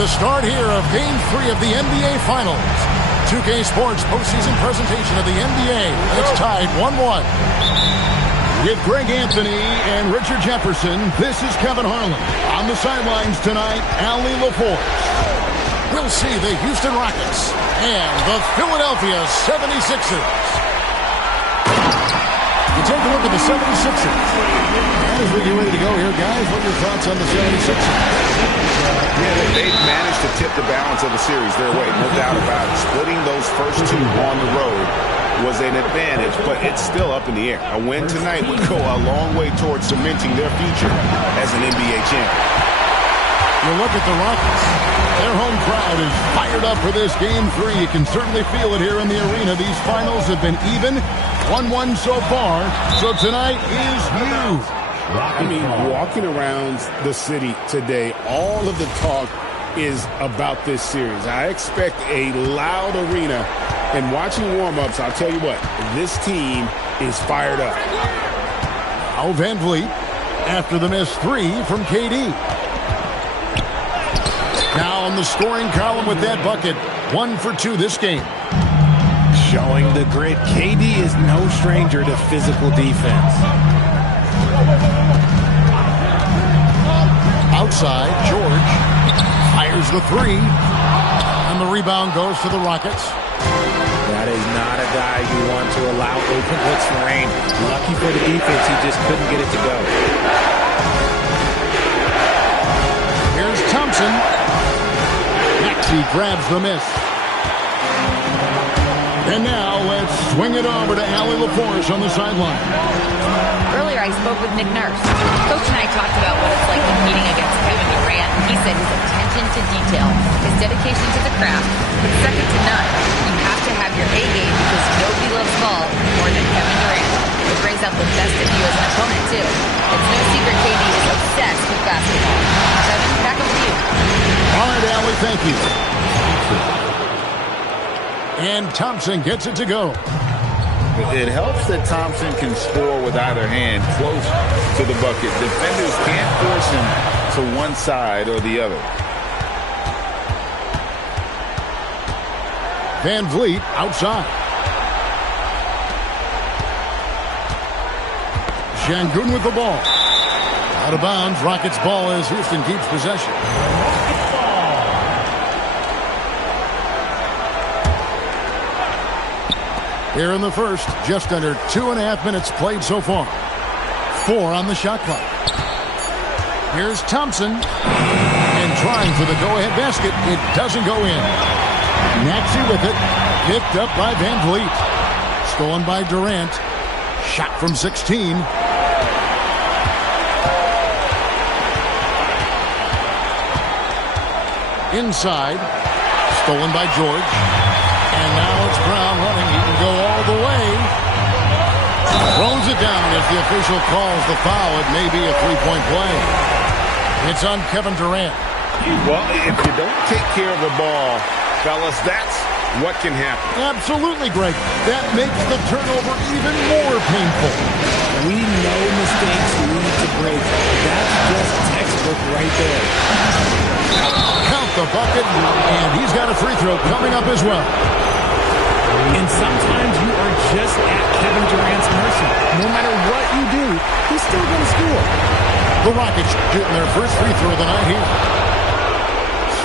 the start here of Game 3 of the NBA Finals. 2K Sports postseason presentation of the NBA. It's tied 1-1. With Greg Anthony and Richard Jefferson, this is Kevin Harlan. On the sidelines tonight, Allie LaForce. We'll see the Houston Rockets and the Philadelphia 76ers. You take a look at the 76ers. As we get ready to go here, guys, what are your thoughts on the 76ers? They've managed to tip the balance of the series their way, no doubt about it. Splitting those first two on the road was an advantage, but it's still up in the air. A win tonight would go a long way towards cementing their future as an NBA champion. You look at the Rockets. Their home crowd is fired up for this Game 3. You can certainly feel it here in the arena. These finals have been even, 1-1 so far. So tonight is huge. I mean, walking around the city today, all of the talk is about this series. I expect a loud arena, and watching warm-ups, I'll tell you what, this team is fired up. Now Van Vliet after the missed three from KD. Now in the scoring column with that bucket, 1 for 2 this game. Showing the grit, KD is no stranger to physical defense. Outside, George fires the three, and the rebound goes to the Rockets. That is not a guy you want to allow open looks for rain. Lucky for the defense, he just couldn't get it to go. Here's Thompson. Maxey grabs the miss. And now let's swing it over to Allie LaForce on the sideline. Earlier I spoke with Nick Nurse. Coach and I talked about what it's like competing against Kevin Durant. He said his attention to detail, his dedication to the craft, was second to none. You have to have your A game because nobody loves ball more than Kevin Durant. It brings out the best of you as an opponent too. It's no secret KD is obsessed with basketball. Kevin, back up to you. All right, Allie, thank you. And Thompson gets it to go. It helps that Thompson can score with either hand close to the bucket. Defenders can't force him to one side or the other. Van Vliet outside. Şengün with the ball. Out of bounds. Rockets ball as Houston keeps possession. Here in the first, just under 2.5 minutes played so far. 4 on the shot clock. Here's Thompson. And trying for the go-ahead basket. It doesn't go in. Maxey with it. Picked up by Van Vliet. Stolen by Durant. Shot from 16. Inside. Stolen by George. And now it's Brown running. He can go all the way. Throws it down as the official calls the foul. It may be a three-point play. It's on Kevin Durant. Well, if you don't take care of the ball, fellas, that's what can happen. Absolutely, Greg. That makes the turnover even more painful. We know mistakes lead to breaks. That's just textbook right there. Count the bucket, and he's got a free throw coming up as well. And sometimes you are just at Kevin Durant's mercy. No matter what you do, he's still going to score. The Rockets shooting their first free throw of the night here.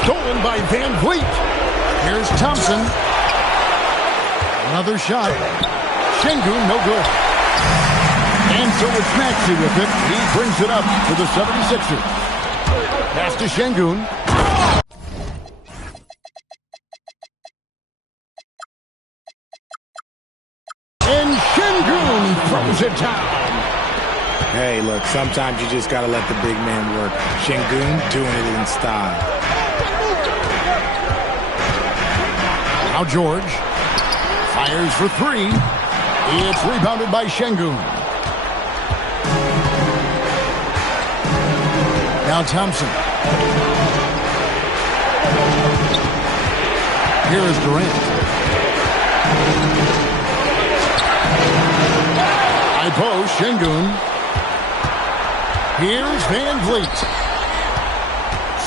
Stolen by Van Vliet. Here's Thompson. Another shot. Şengün, no good. And so it's Maxey with it. He brings it up to the 76ers. Pass to Şengün. And Şengün throws it down. Hey, look, sometimes you just got to let the big man work. Şengün doing it in style. Now George fires for three. It's rebounded by Şengün. Now Thompson. Here is Durant. I post Şengün. Here's Van Vliet.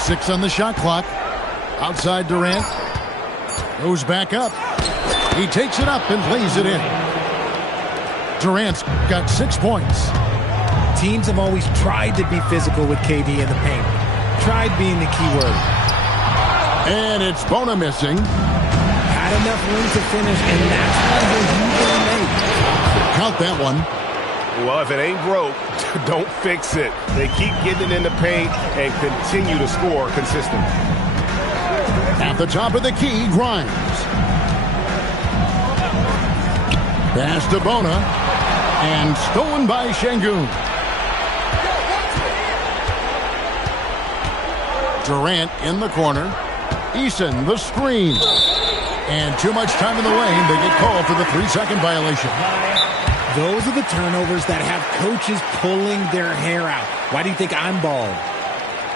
6 on the shot clock. Outside Durant. Goes back up. He takes it up and plays it in. Durant's got 6 points. Teams have always tried to be physical with KD in the paint. Tried being the key word. And it's Bona missing. Had enough room to finish, and that's one he'll usually make. Count that one. Well, if it ain't broke, don't fix it. They keep getting in the paint and continue to score consistently. At the top of the key, Grimes. Pass to Bona. And stolen by Şengün. Durant in the corner. Eason, the screen. And too much time in the lane. They get called for the 3-second violation. Those are the turnovers that have coaches pulling their hair out. Why do you think I'm bald?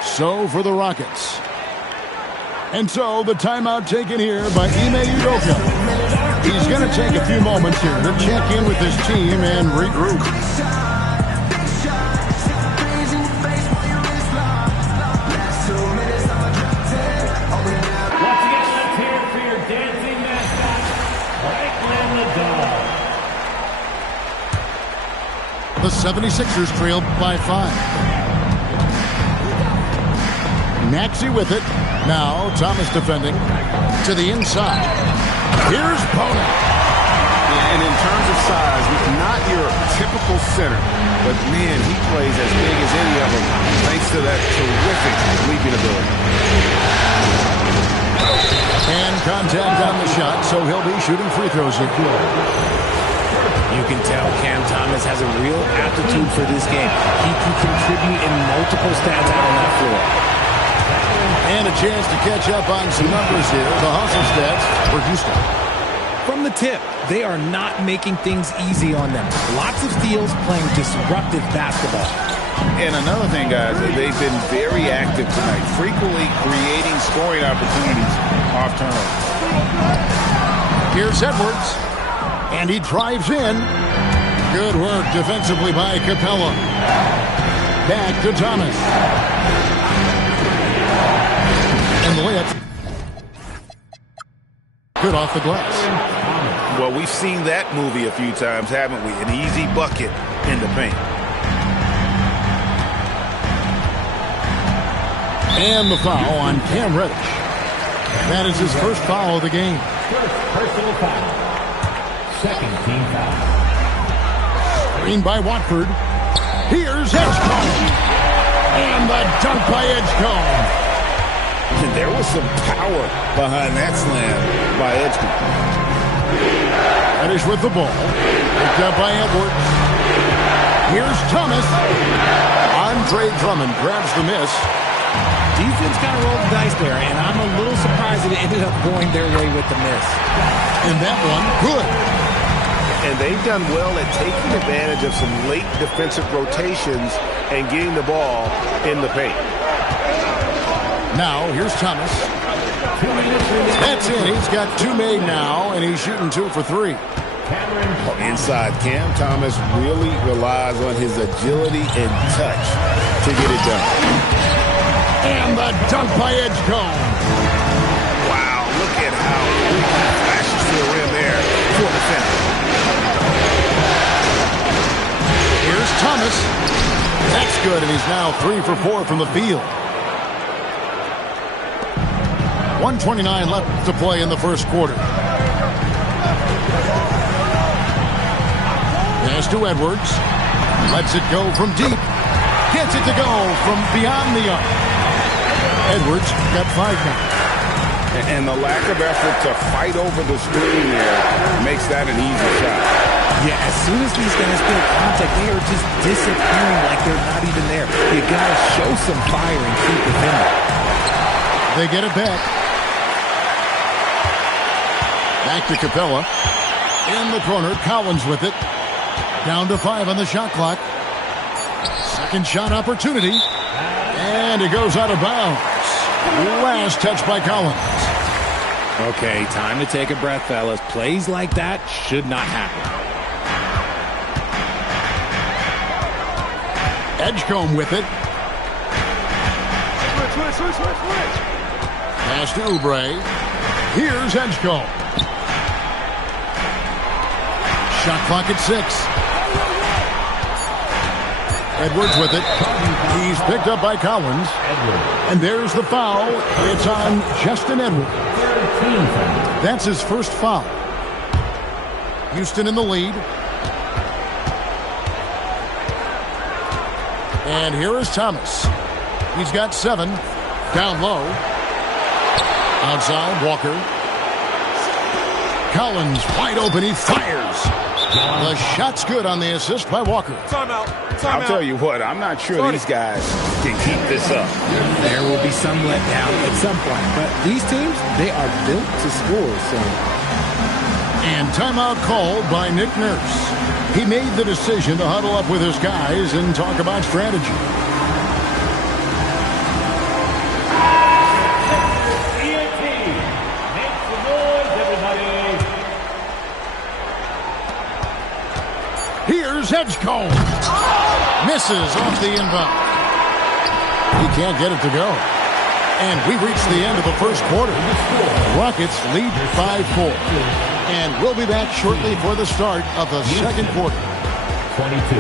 So for the Rockets. And so the timeout taken here by Ime Udoka. He's going to take a few moments here to check in with his team and regroup. The 76ers trailed by 5. Maxey with it. Now Thomas defending. To the inside. Here's Bona. And in terms of size, he's not your typical center. But, man, he plays as big as any of them thanks to that terrific leaping ability. And contact on the shot, so he'll be shooting free throws here. You can tell Cam Thomas has a real aptitude for this game. He can contribute in multiple stats out on that floor. And a chance to catch up on some numbers here. The hustle stats for Houston. From the tip, they are not making things easy on them. Lots of steals, playing disruptive basketball. And another thing, guys, they've been very active tonight, frequently creating scoring opportunities off turnovers. Here's Edwards. And he drives in. Good work defensively by Capella. Back to Thomas. And the layup. Good off the glass. Well, we've seen that movie a few times, haven't we? An easy bucket in the paint. And the foul on Cam Reddish. That is his first foul of the game. First personal foul. Second team foul. Screen by Watford. Here's Edgecombe. And the dunk by Edgecombe. And there was some power behind that slam by Edgecombe. Reddish with the ball. Picked up by Edwards. Here's Thomas. Andre Drummond grabs the miss. Defense kind of rolled the dice there, and I'm a little surprised that it ended up going their way with the miss. And that one, good. And they've done well at taking advantage of some late defensive rotations and getting the ball in the paint. Now, here's Thomas. That's it. He's got 2 made now, and he's shooting 2 for 3. Inside, Cam Thomas really relies on his agility and touch to get it done. And the dunk by Edgecombe. Wow, look at how he flashes to the rim there for the center. Here's Thomas. That's good, and he's now 3 for 4 from the field. 1:29 left to play in the first quarter. Pass to Edwards. Lets it go from deep. Gets it to go from beyond the arc. Edwards got 5 now. And the lack of effort to fight over the screen there makes that an easy shot. Yeah, as soon as these guys feel contact, they are just disappearing like they're not even there. You gotta show some fire and keep defending. They get it back. Back to Capella. In the corner, Collins with it. Down to 5 on the shot clock. Second shot opportunity. And it goes out of bounds. Last touch by Collins. Okay, time to take a breath, fellas. Plays like that should not happen. Edgecombe with it. Pass to Oubre. Here's Edgecombe. Shot clock at 6. Edwards with it. He's picked up by Collins. And there's the foul. It's on Justin Edwards. That's his first foul. Houston in the lead. And here is Thomas. He's got 7. Down low. Outside, Walker. Collins wide open. He fires. The shot's good on the assist by Walker. Timeout. I'll tell you what, I'm not sure these guys can keep this up. There will be some letdown at some point, but these teams, they are built to score. And timeout called by Nick Nurse. He made the decision to huddle up with his guys and talk about strategy. Here's Edgecombe. Misses off the inbound. He can't get it to go. And we reached the end of the first quarter. Rockets lead 5-4. And we'll be back shortly for the start of the second quarter. 22.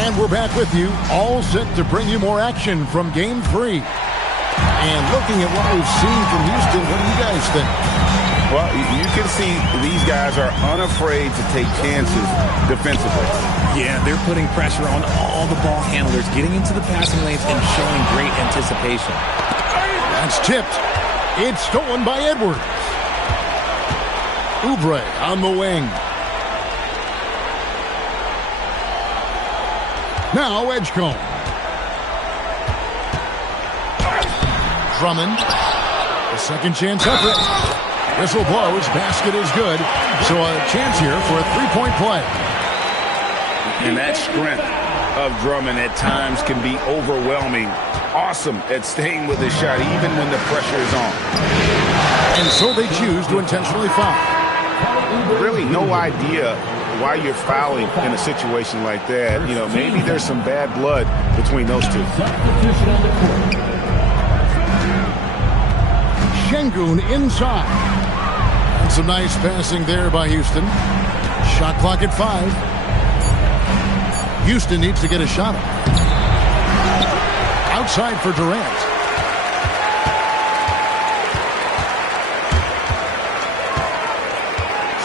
And we're back with you, all set to bring you more action from Game 3. And looking at what we've seen from Houston, what do you guys think? Well, you can see these guys are unafraid to take chances defensively. Yeah, they're putting pressure on all the ball handlers, getting into the passing lanes and showing great anticipation. That's tipped. It's stolen by Edwards. Oubre on the wing. Now Edgecombe. Drummond. A second chance effort. Whistle blows. Basket is good. So a chance here for a three-point play. And that strength of Drummond at times can be overwhelming. Awesome at staying with his shot even when the pressure is on. And so they choose to intentionally foul. Really no idea why you're fouling in a situation like that. You know, maybe there's some bad blood between those two. Şengün inside. And some nice passing there by Houston. Shot clock at 5. Houston needs to get a shot up. Outside for Durant.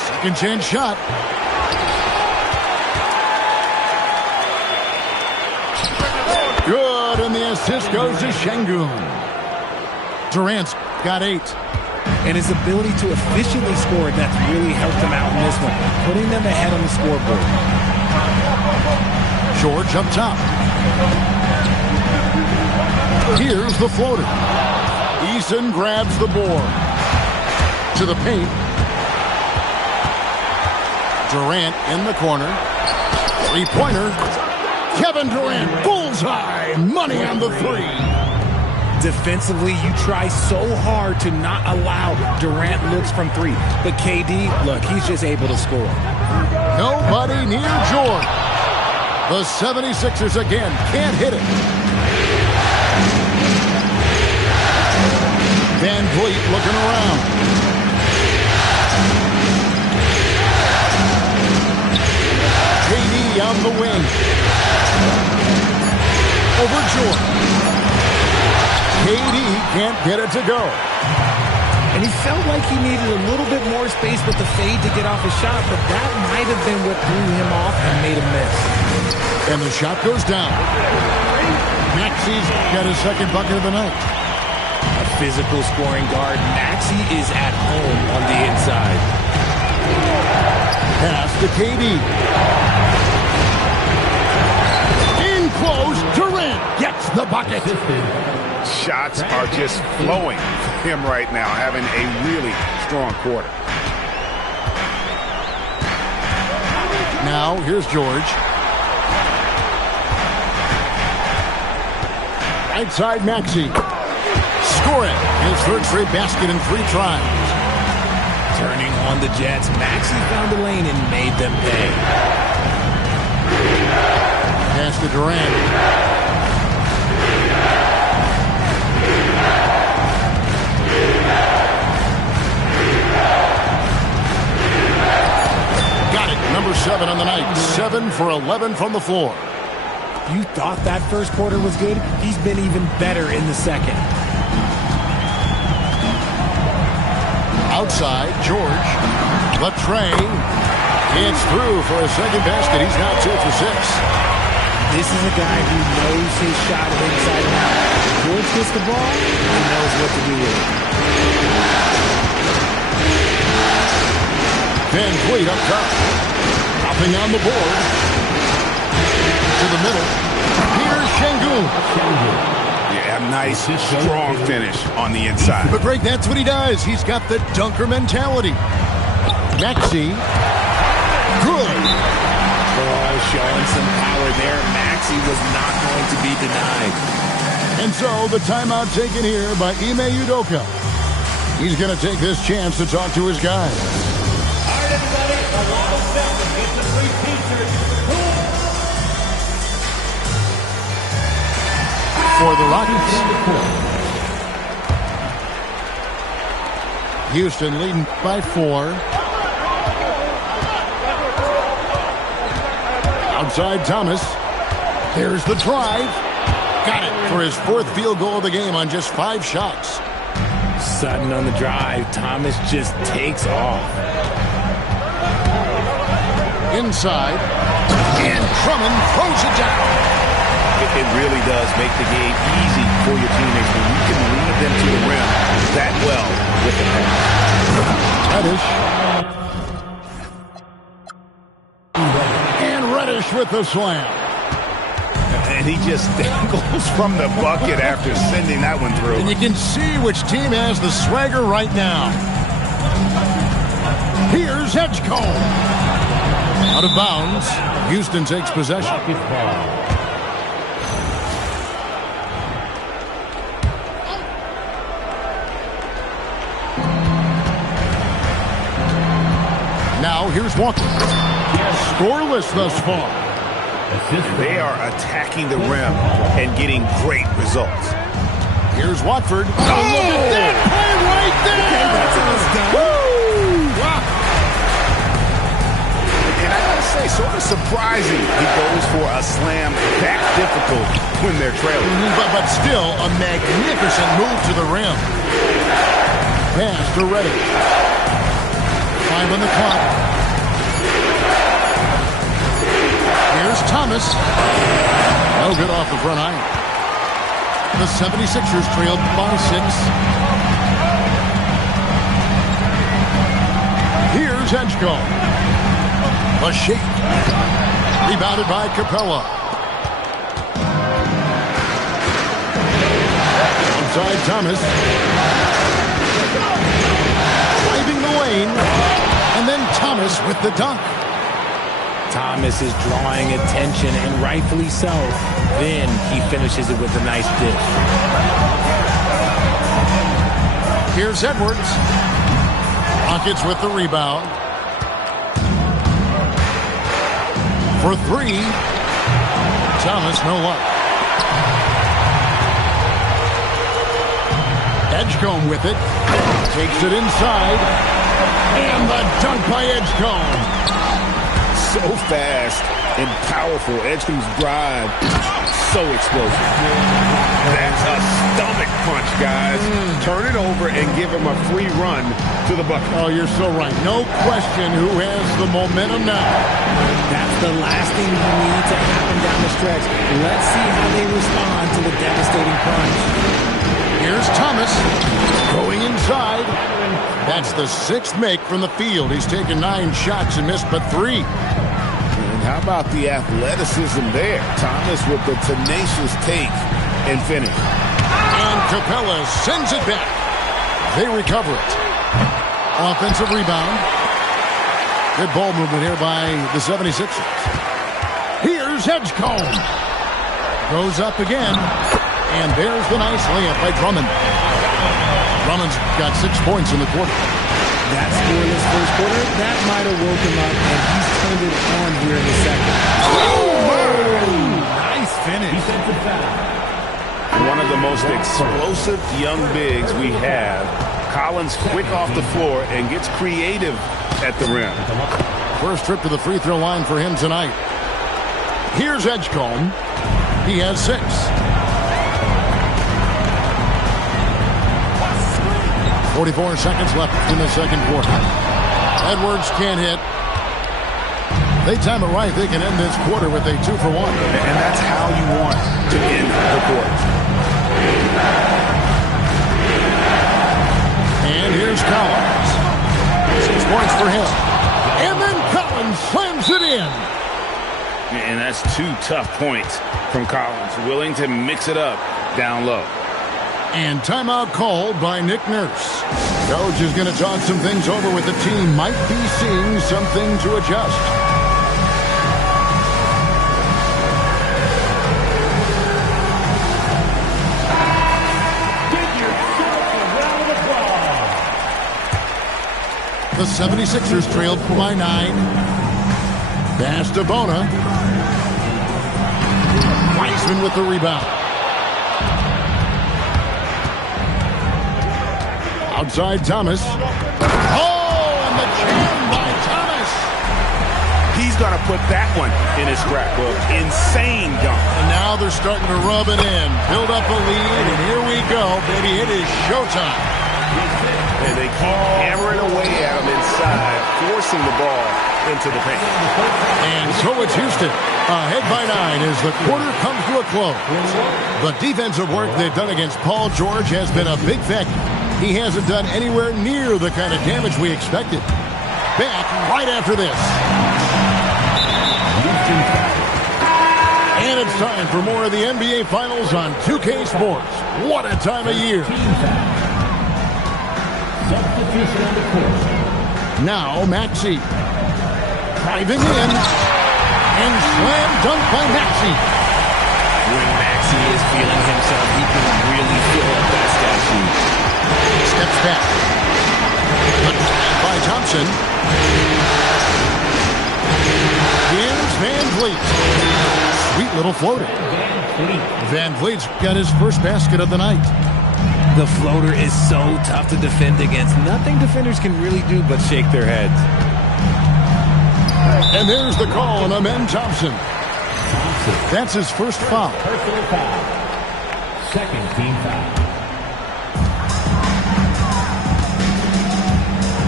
Second chance shot. Good, and the assist goes to Şengün. Durant's got 8. And his ability to efficiently score, that's really helped them out in this one, putting them ahead on the scoreboard. George up top. Here's the floater. Eason grabs the board. To the paint. Durant in the corner. Three-pointer. Kevin Durant, bullseye. Money on the 3. Defensively, you try so hard to not allow Durant looks from 3. But KD, look, he's just able to score. Nobody near George. The 76ers again can't hit it. Van Vliet looking around. KD on the wing. Over George. KD can't get it to go. And he felt like he needed a little bit more space with the fade to get off his shot, but that might have been what threw him off and made him miss. And the shot goes down. Maxey's got his second bucket of the night. A physical scoring guard. Maxey is at home on the inside. Pass to KD. In close, Durant gets the bucket. Shots are just flowing for him right now, having a really strong quarter. Now, here's George. Right side, Maxey. Scoring his third straight basket in 3 tries. Turning on the Jets, Maxey found a lane and made them pay. Pass to Durant. number 7 on the night. 7 for 11 from the floor. You thought that first quarter was good? He's been even better in the second. Outside, George. Latre. It's through for a second basket. He's now 2 for 6. This is a guy who knows his shot inside and out. If George gets the ball, he knows what to do with it. Van Vliet up top. Dropping on the board. To the middle. Here's Şengün. Yeah, nice, strong finish on the inside. But Greg, that's what he does. He's got the dunker mentality. Maxey. Good. Oh, showing some power there. Maxey was not going to be denied. And so the timeout taken here by Ime Udoka. He's going to take this chance to talk to his guys. All right, everybody, a lot of seconds. Get the 3 T-shirts. For the Rockets. Houston leading by 4. Outside Thomas. There's the drive. Got it for his 4th field goal of the game on just 5 shots. Sutton on the drive. Thomas just takes off. Inside. And Drummond throws it down. It really does make the game easy for your teammates when you can lead them to the rim that well with the pass. Reddish. And Reddish with the slam. And he just dangles from the bucket after sending that one through. And you can see which team has the swagger right now. Here's Edgecombe. Out of bounds. Houston takes possession. Now here's Walker. Scoreless thus far. They are attacking the rim and getting great results. Here's Watford. Oh, look at that play right there! That's how it's done. Woo! Wow. And I gotta say, sort of surprising he goes for a slam that difficult when they're trailing. But still, a magnificent move to the rim. Pass to Reddish. 5 on the clock. Here's Thomas. No good off the front iron. The 76ers trailed by 6. Here's Edgecombe. A shake. Rebounded by Capella. Inside Thomas. Driving the lane. And then Thomas with the dunk. Thomas is drawing attention, and rightfully so. Then he finishes it with a nice dish. Here's Edwards. Rockets with the rebound. For 3. Thomas, no luck. Edgecombe with it. Takes it inside. And the dunk by Edgecombe. So fast and powerful. Edgecombe's drive, so explosive. That's a stomach punch, guys. Turn it over and give him a free run to the bucket. Oh, you're so right. No question who has the momentum now. That's the last thing you need to happen down the stretch. Let's see how they respond to the devastating punch. Here's Thomas going inside. That's the 6th make from the field. He's taken 9 shots and missed but 3. And how about the athleticism there? Thomas with the tenacious take and finish. And Capella sends it back. They recover it. Offensive rebound. Good ball movement here by the 76ers. Here's Edgecombe. Goes up again. And there's the nice layup by Drummond. Drummond's got 6 points in the quarter. That scoreless first quarter, that might have woke him up, and he's turned it on here in the second. Oh, nice finish. One of the most explosive young bigs we have. Collins quick off the floor and gets creative at the rim. First trip to the free throw line for him tonight. Here's Edgecombe. He has 6. 44 seconds left in the second quarter. Edwards can't hit. They time it right. They can end this quarter with a 2-for-1. And that's how you want to end the quarter. And here's Collins. 6 points for him. And then Collins slams it in. And that's 2 tough points from Collins. Willing to mix it up down low. And timeout called by Nick Nurse. Coach is going to talk some things over with the team. Might be seeing something to adjust. The 76ers trailed by 9. Pass to Bona. Wiseman with the rebound. Outside Thomas. Oh, and the jam by Thomas. He's going to put that one in his scrapbook. Insane dunk. And now they're starting to rub it in. Build up a lead, and here we go, baby. It is showtime. And they keep hammering away at him inside, forcing the ball into the paint. And so it's Houston. Ahead by 9 as the quarter comes to a close. The defensive work they've done against Paul George has been a big factor. He hasn't done anywhere near the kind of damage we expected. Back right after this. And it's time for more of the NBA Finals on 2K Sports. What a time of year. Now Maxey. Driving in. And slam dunk by Maxey. When Maxey is feeling himself, he can really fill up that stat sheet. Steps back. By Thompson. Here's Van Vliet. Sweet little floater. Van Vliet's got his first basket of the night. The floater is so tough to defend against. Nothing defenders can really do but shake their heads. And there's the call on Amen Thompson. That's his first foul. Personal foul. Second team foul.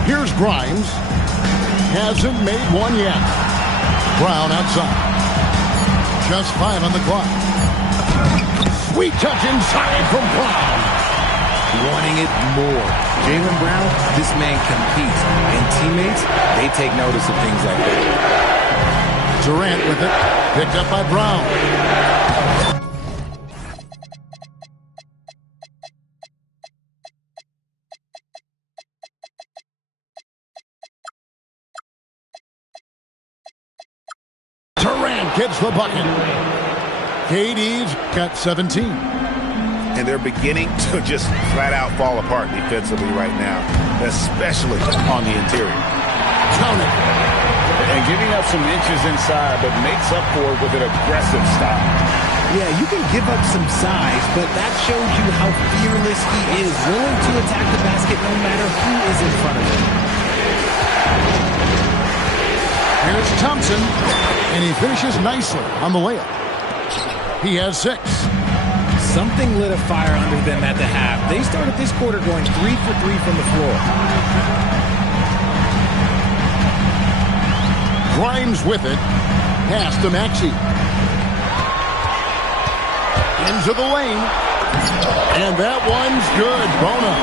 Here's Grimes. Hasn't made one yet. Brown outside. Just 5 on the clock. Sweet touch inside from Brown. Wanting it more. Jaylen Brown, this man competes. And teammates, they take notice of things like that. Durant with it. Picked up by Brown. Durant gets the bucket. KD's got 17. And they're beginning to just flat out fall apart defensively right now, especially on the interior. Count it. And giving up some inches inside, but makes up for it with an aggressive stop. Yeah, you can give up some size, but that shows you how fearless he is, willing to attack the basket no matter who is in front of him. Here's Thompson, and he finishes nicely on the layup. He has 6. Something lit a fire under them at the half. They started this quarter going 3 for 3 from the floor. Grimes with it. Pass to Maxey. Into the lane. And that one's good. Bona.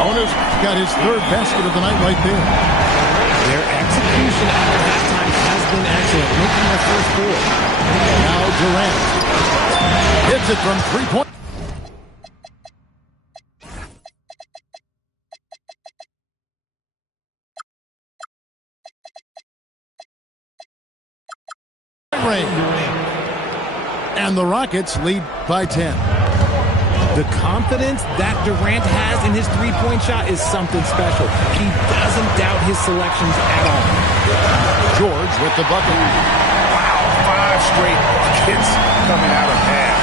Bona's got his 3rd basket of the night right there. Their execution after halftime has been excellent, making their first 4. Now Durant. Hits it from 3-point. And the Rockets lead by 10. The confidence that Durant has in his three-point shot is something special. He doesn't doubt his selections at all. George with the bucket. Wow, 5 straight buckets coming out of half.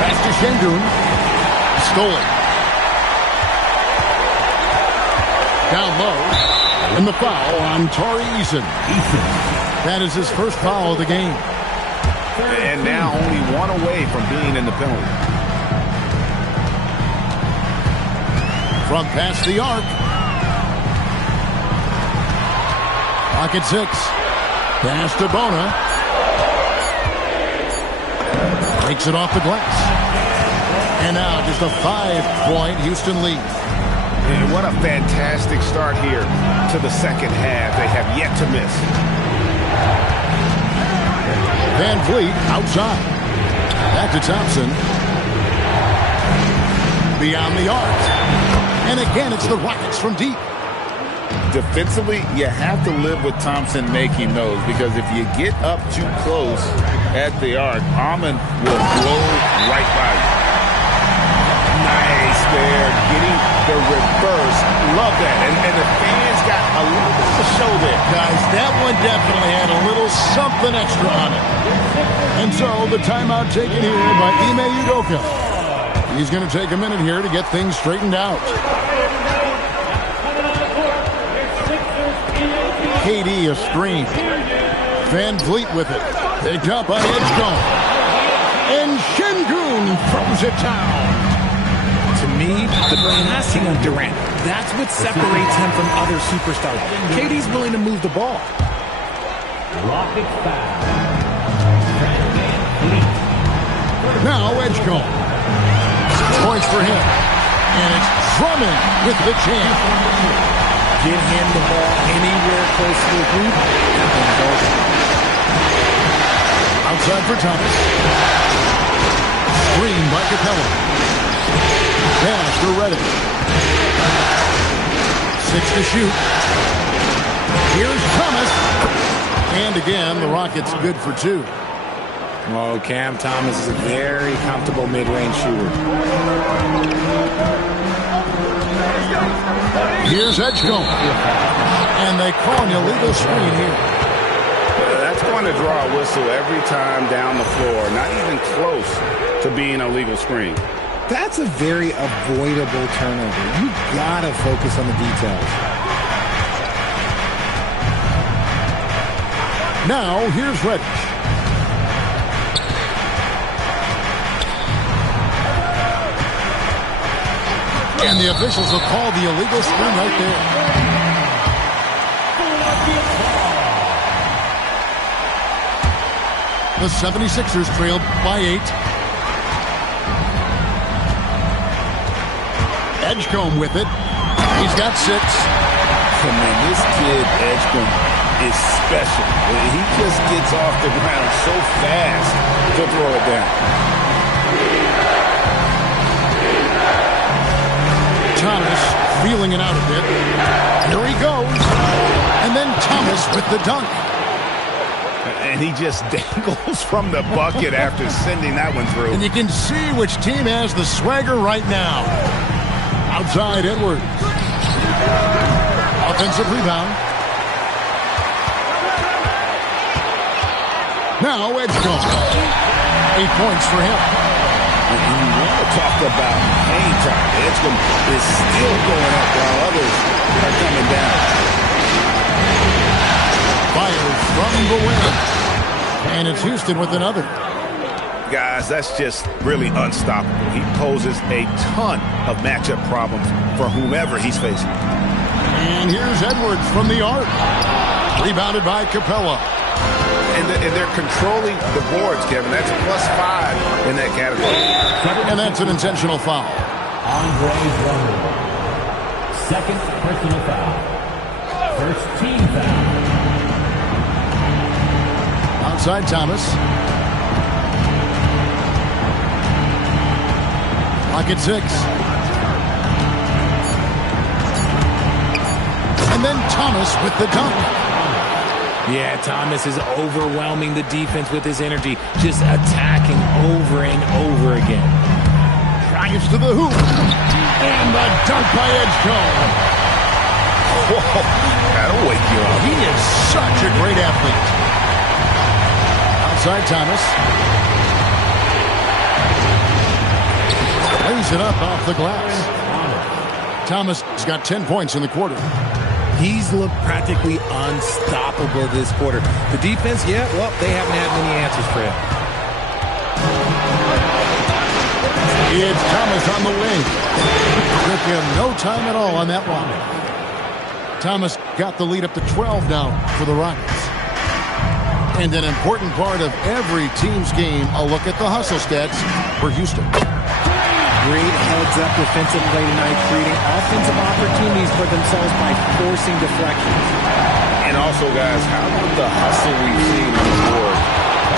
Pass to Şengün. Stole it. Down low. And the foul on Tari Eason. That is his first foul of the game. And now only one away from being in the penalty. From past the arc. Pocket 6. Pass to Bona. Breaks it off the glass. And now just a 5-point Houston lead. And what a fantastic start here to the second half. They have yet to miss. Van Vliet outside. Back to Thompson. Beyond the arc. And again, it's the Rockets from deep. Defensively, you have to live with Thompson making those, because if you get up too close at the arc, Amon will blow right by you. Nice there, getting the reverse. Love that. And the fans got a little bit of a show there. Guys, that one definitely had a little something extra on it. And so the timeout taken here by Ime Udoka. He's going to take a minute here to get things straightened out. KD a screen. Van Vliet with it. Picked up by Edgecombe. And Şengün throws it down. To me, the passing of Durant, that's what separates him from other superstars. KD's willing to move the ball. Rockets foul. Now Edgecombe. 6 points for him. And it's Drummond with the jam. Get him the ball anywhere close to the hoop. Outside for Thomas. Screen by Capella. Pass for Reddick. 6 to shoot. Here's Thomas. And again, the Rockets good for 2. Oh, Cam Thomas is a very comfortable mid-range shooter. Here's Edgecombe. And they call an illegal screen here. That's going to draw a whistle every time down the floor. Not even close to being a legal screen. That's a very avoidable turnover. You gotta focus on the details. Now, here's Reddish. And the officials will call the illegal screen right there. The 76ers trailed by 8. Edgecombe with it. He's got 6. I mean, this kid, Edgecombe, is special. He just gets off the ground so fast to throw it down. Thomas feeling it out a bit. Here he goes. And then Thomas with the dunk. And he just dangles from the bucket after sending that one through. And you can see which team has the swagger right now. Outside Edwards. Offensive rebound. Now Edgecombe. 8 points for him. And you want to talk about hang time. Edgecombe is still going up while others are coming down. Fires from the wing. And it's Houston with another. Guys, that's just really unstoppable. He poses a ton of matchup problems for whomever he's facing. And here's Edwards from the arc. Rebounded by Capella. And they're controlling the boards, Kevin. That's +5 in that category. And that's an intentional foul. Andre Drummond. Second personal foul. First team foul. Outside Thomas. Pocket 6. And then Thomas with the dunk. Yeah, Thomas is overwhelming the defense with his energy, just attacking over and over again. Drives to the hoop. And the dunk by Edgecombe. Whoa, that'll wake you up. He is such a great athlete. Outside Thomas. Lays it up off the glass. Thomas has got 10 points in the quarter. He's looked practically unstoppable this quarter. The defense, yeah, well, they haven't had many answers for him. It's Thomas on the wing. Took him no time at all on that one. Thomas got the lead up to 12 now for the Rockets. And an important part of every team's game, a look at the hustle stats for Houston. Great heads-up defensive play tonight, creating offensive opportunities for themselves by forcing deflections. And also, guys, how about the hustle we've seen on the board?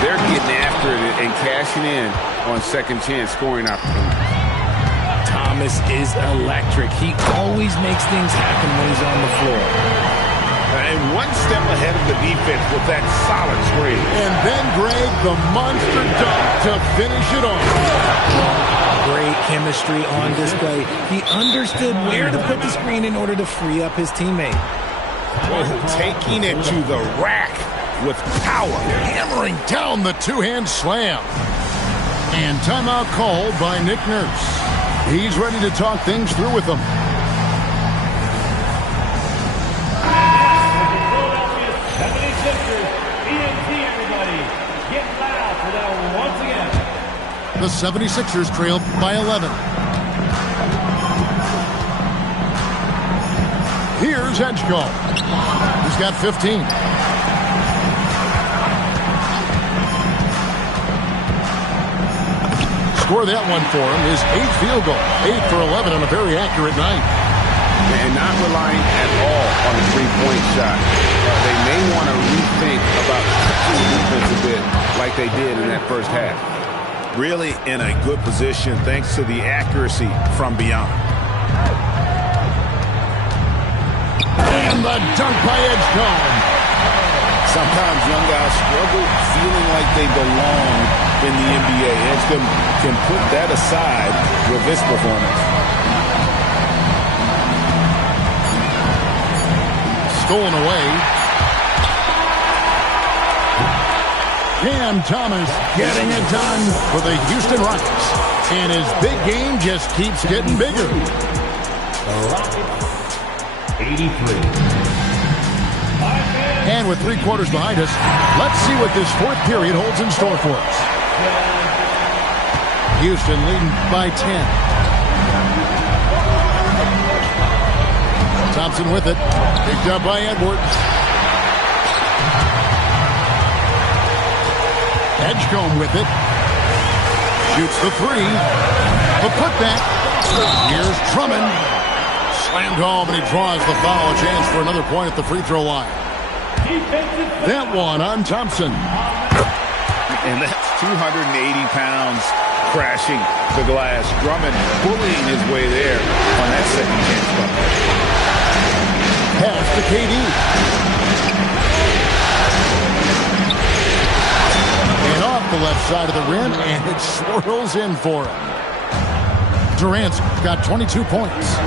They're getting after it and cashing in on second chance scoring opportunities. Thomas is electric. He always makes things happen when he's on the floor. And one step ahead of the defense with that solid screen. And then Greg, the monster dunk to finish it off. Great chemistry on display. He understood where to put the screen in order to free up his teammate. Taking it to the rack with power. Hammering down the two-hand slam. And timeout called by Nick Nurse. He's ready to talk things through with them. The 76ers trail by 11. Here's Edgecombe. He's got 15. Score that one for him. His 8th field goal. 8 for 11 on a very accurate night. And not relying at all on the three-point shot. They may want to rethink about touching the defense a bit like they did in that first half. Really in a good position thanks to the accuracy from beyond. And the dunk by Edgecombe. Sometimes young guys struggle feeling like they belong in the NBA. Edgecombe can put that aside with this performance. Stolen away. Cam Thomas getting it done for the Houston Rockets. And his big game just keeps getting bigger. Rockets, 83. And with 3 quarters behind us, let's see what this fourth period holds in store for us. Houston leading by 10. Thompson with it. Picked up by Edwards. Edgecombe with it. Shoots the 3. The putback. Here's Drummond. Slammed home, and he draws the foul. A chance for another point at the free throw line. That one on Thompson. And that's 280 pounds crashing the glass. Drummond bullying his way there on that second chance bucket. Pass to KD. And off the left side of the rim, and it swirls in for him. Durant's got 22 points.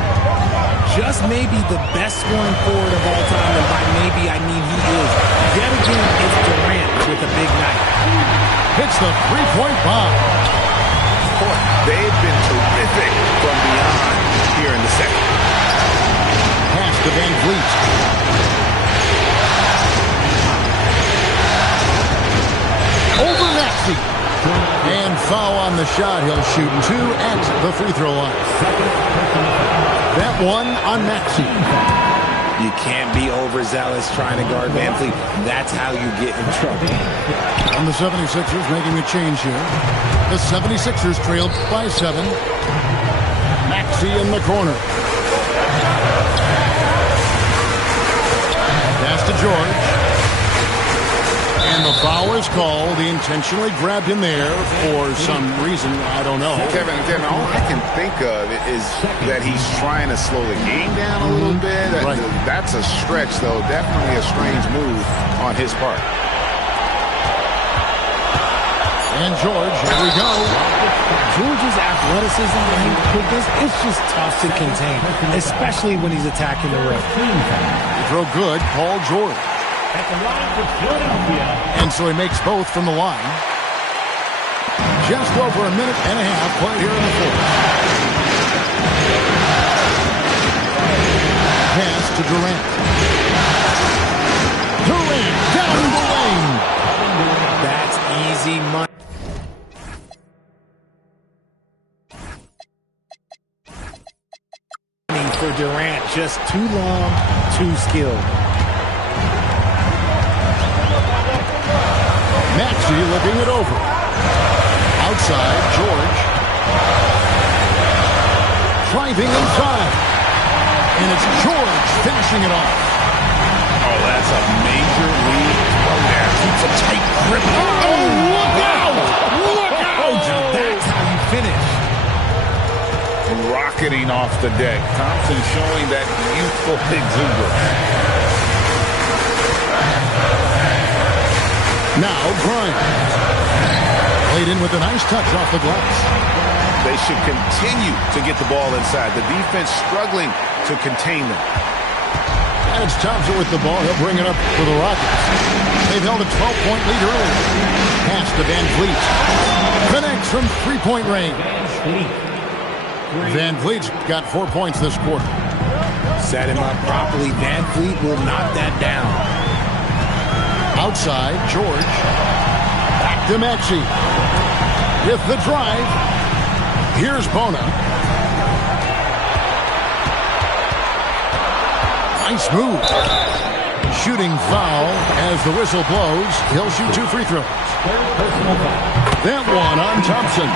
Just maybe the best scoring forward of all time, and by maybe I mean he is. Yet again, it's Durant with a big night. Hits the three-point bomb. Boy, they've been terrific from beyond here in the second. Pass to Van Vliet. Over Maxey. And foul on the shot. He'll shoot 2 at the free throw line. That one on Maxey. You can't be overzealous trying to guard Van Vliet. That's how you get in trouble. And the 76ers making a change here. The 76ers trailed by 7. Maxey in the corner. Pass to George. And the foul is called. He intentionally grabbed him there for some reason. I don't know. Kevin, all I can think of is that he's trying to slow the game down a little bit. Right. That's a stretch, though. Definitely a strange move on his part. And George, here we go. George's athleticism and quickness, it's just tough to contain, especially when he's attacking the rim. You throw good, Paul George. At the line for Philadelphia. And so he makes both from the line. Just over a minute and a half played here in the fourth. to Durant. Durant down the lane. That's easy money. For Durant, just too long, too skilled. Maxey looking it over. Outside, George. Driving inside. And it's George finishing it off. Oh, that's a major league throwdown. Keeps a tight grip. Oh, look out! Look out! Now that's how you finish. Rocketing off the deck. Thompson showing that youthful exuberance. Now Grimes. Played in with a nice touch off the glass. They should continue to get the ball inside. The defense struggling to contain them. And it's Thompson with the ball. He'll bring it up for the Rockets. They've held a 12-point lead earlier. Pass to Van Vliet. Connects from three-point range. Van Vliet's got 4 points this quarter. Set him up properly. Van Vliet will knock that down. Outside, George. Back to Maxey. With the drive. Here's Bona. Nice move. Shooting foul as the whistle blows. He'll shoot 2 free throws. That one on Thompson.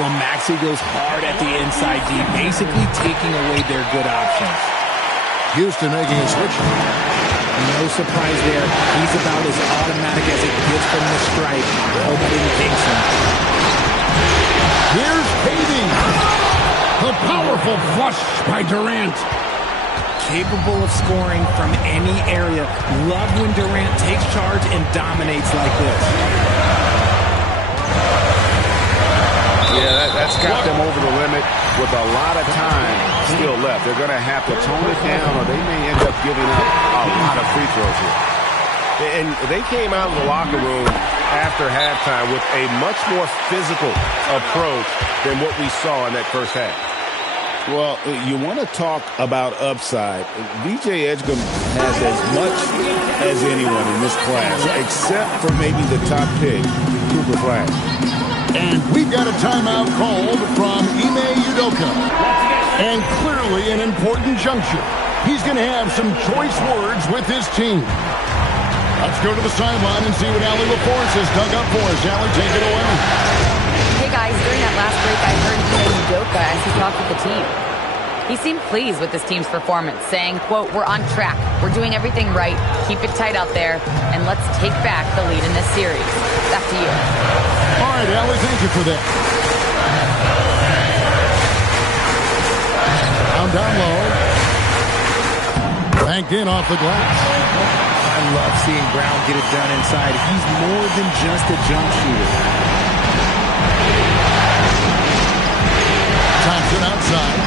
Well, Maxey goes hard at the inside D, basically taking away their good options. Houston making a switch. No surprise there. He's about as automatic as it gets from the stripe. Nobody thinks him. Here's KD. The powerful flush by Durant. Capable of scoring from any area. Love when Durant takes charge and dominates like this. Yeah, that's got them over the limit with a lot of time still left. They're going to have to tone it down, or they may end up giving up a lot of free throws here. And they came out of the locker room after halftime with a much more physical approach than what we saw in that first half. Well, you want to talk about upside. VJ Edgecombe has as much as anyone in this class, except for maybe the top pick, Cooper Flash. And we've got a timeout called from Ime Udoka. And clearly an important juncture. He's going to have some choice words with his team. Let's go to the sideline and see what Allie LaForce has dug up for us. Allie, take it away. Hey guys, during that last break I heard Ime Udoka as he talked with the team. He seemed pleased with his team's performance, saying, quote, "We're on track. We're doing everything right. Keep it tight out there, and let's take back the lead in this series." Back to you. All right, Allie, thank you for that. Down low. Banked in off the glass. I love seeing Brown get it done inside. He's more than just a jump shooter. Thompson outside.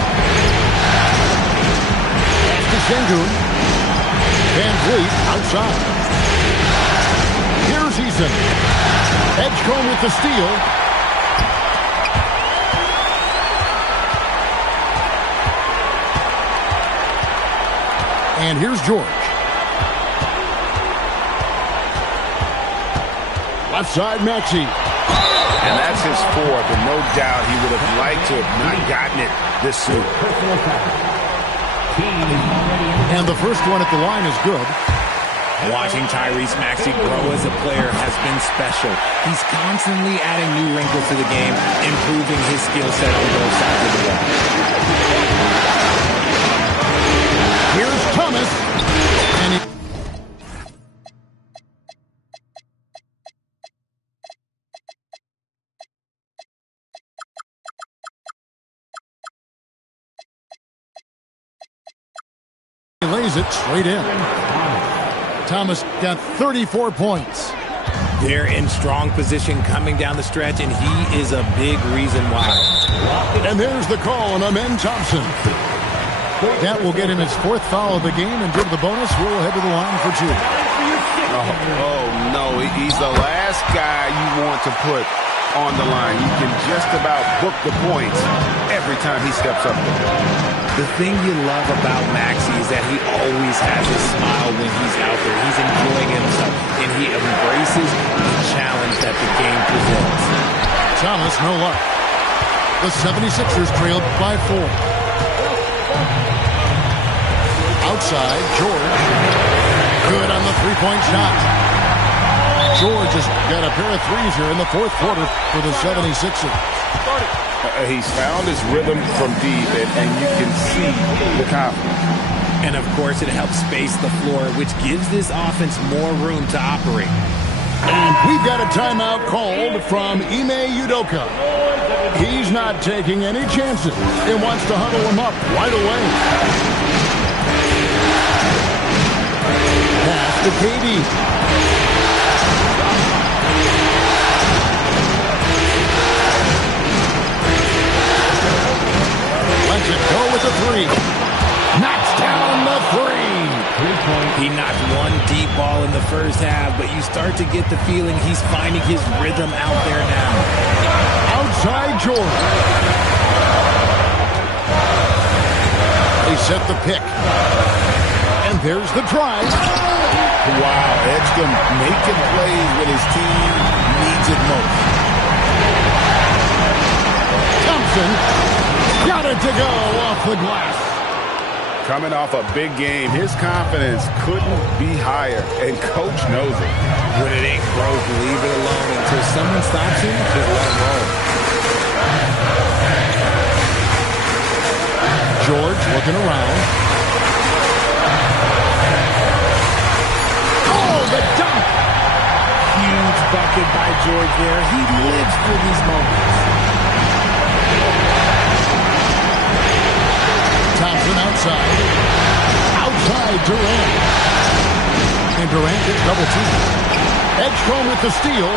Pass to Sengun. Van Vliet outside. Here's Eason. Edgecombe with the steal. And here's George. Left side, Maxey. And that's his fourth, and no doubt he would have liked to have not gotten it this soon. And the first one at the line is good. Watching Tyrese Maxey grow as a player has been special. He's constantly adding new wrinkles to the game, improving his skill set on both sides of the ball. Here's Thomas. And he lays it straight in. Thomas got 34 points. They're in strong position coming down the stretch, and he is a big reason why. And there's the call on Amen Thompson. That will get him his fourth foul of the game, and due to the bonus, we'll head to the line for two. Oh, no, he's the last guy you want to put on the line. You can just about book the points every time he steps up there. The thing you love about Maxey is that he always has a smile when he's out there. He's enjoying himself, and he embraces the challenge that the game presents. Thomas, no luck. The 76ers trailed by 4. Outside, George. Good on the three-point shot. George has got a pair of threes here in the fourth quarter for the 76ers. He's found his rhythm from deep, and you can see the confidence. And, of course, it helps space the floor, which gives this offense more room to operate. And we've got a timeout called from Ime Udoka. He's not taking any chances and wants to huddle him up right away. Pass to KD. Lets it go with the three. Knocks down the three. He knocked one deep ball in the first half, but you start to get the feeling he's finding his rhythm out there now. Outside George. They set the pick. And there's the drive. Wow, Edgecombe making plays when his team needs it most. Thompson got it to go off the glass. Coming off a big game, his confidence couldn't be higher, and Coach knows it. When it ain't broke, leave it alone until someone stops him. Just let him roll. George looking around. Oh, the dunk! Huge bucket by George there. He lives for these moments. Thompson outside. Outside Durant. And Durant gets double teamed. Edgecombe with the steal.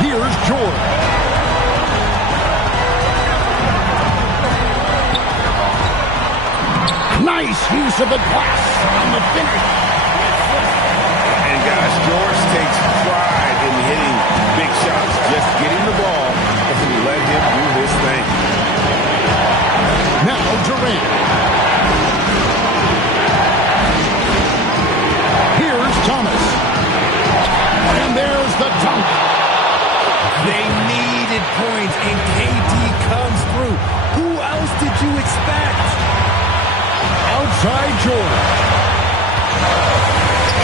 Here's George. Nice use of the glass on the finish. And guys, George takes pride in hitting big shots. Just getting the ball and let him do his thing. Now Durant. Here's Thomas. And there's the dunk. They needed points, and KD comes through. Who else did you expect? Outside George.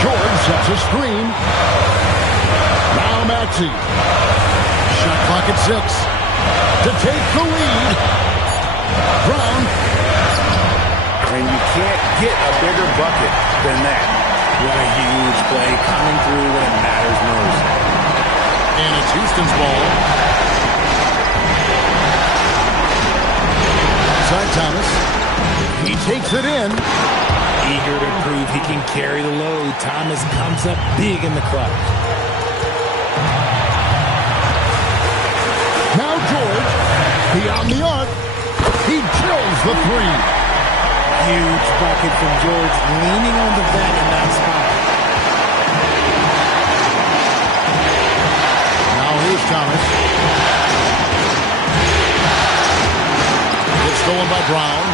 George sets a screen. Now Maxey. Shot clock at 6. To take the lead. Brown. And you can't get a bigger bucket than that. What a huge play coming through when it matters most. And it's Houston's ball. Side Thomas. He takes it in. Eager to prove he can carry the load, Thomas comes up big in the clutch. Now George. Beyond the arc. He drills the 3. Huge bucket from George, leaning on the vet in that spot. Now here's Thomas. It's stolen by Brown.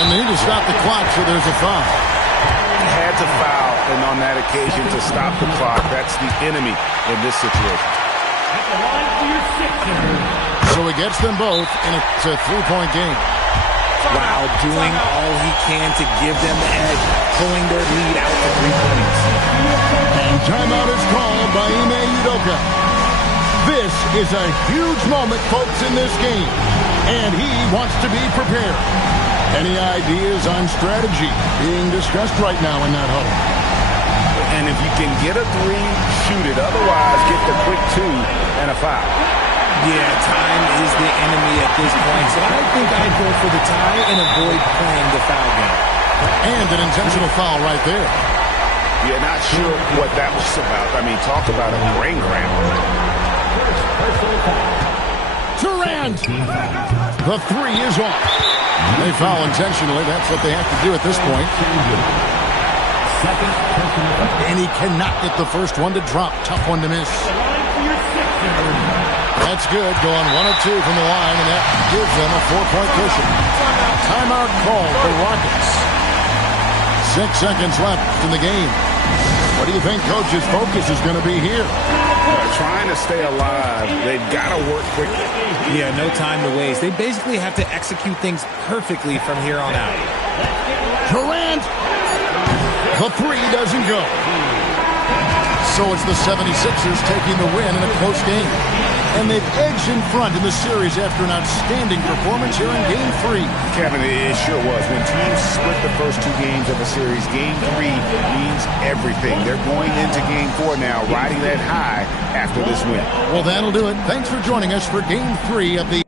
And they need to stop the clock, so there's a foul. He had to foul, and on that occasion to stop the clock. That's the enemy in this situation. At the line for your Sixers. So he gets them both, and it's a 3-point game. Wow, doing all he can to give them the edge, pulling their lead out to 3 points. And timeout is called by Ime Udoka. This is a huge moment, folks, in this game. And he wants to be prepared. Any ideas on strategy being discussed right now in that huddle? And if you can get a 3, shoot it. Otherwise, get the quick 2 and a foul. Yeah, time is the enemy at this point, so I think I'd go for the tie and avoid playing the foul game. And an intentional foul right there. You're not sure what that was about. I mean, talk about a brain cramp. Durant! The 3 is off. They foul intentionally. That's what they have to do at this point. And he cannot get the first one to drop. Tough one to miss. That's good. Going 1 of 2 from the line, and that gives them a 4-point cushion. Timeout called the Rockets. 6 seconds left in the game. What do you think Coach's focus is going to be here? Trying to stay alive. They've got to work quickly. Yeah, no time to waste. They basically have to execute things perfectly from here on out. Durant! The 3 doesn't go. So it's the 76ers taking the win in a close game. And they've edged in front in the series after an outstanding performance here in Game 3. Kevin, it sure was. When teams split the first 2 games of a series, Game 3 means everything. They're going into Game 4 now, riding that high after this win. Well, that'll do it. Thanks for joining us for Game 3 of the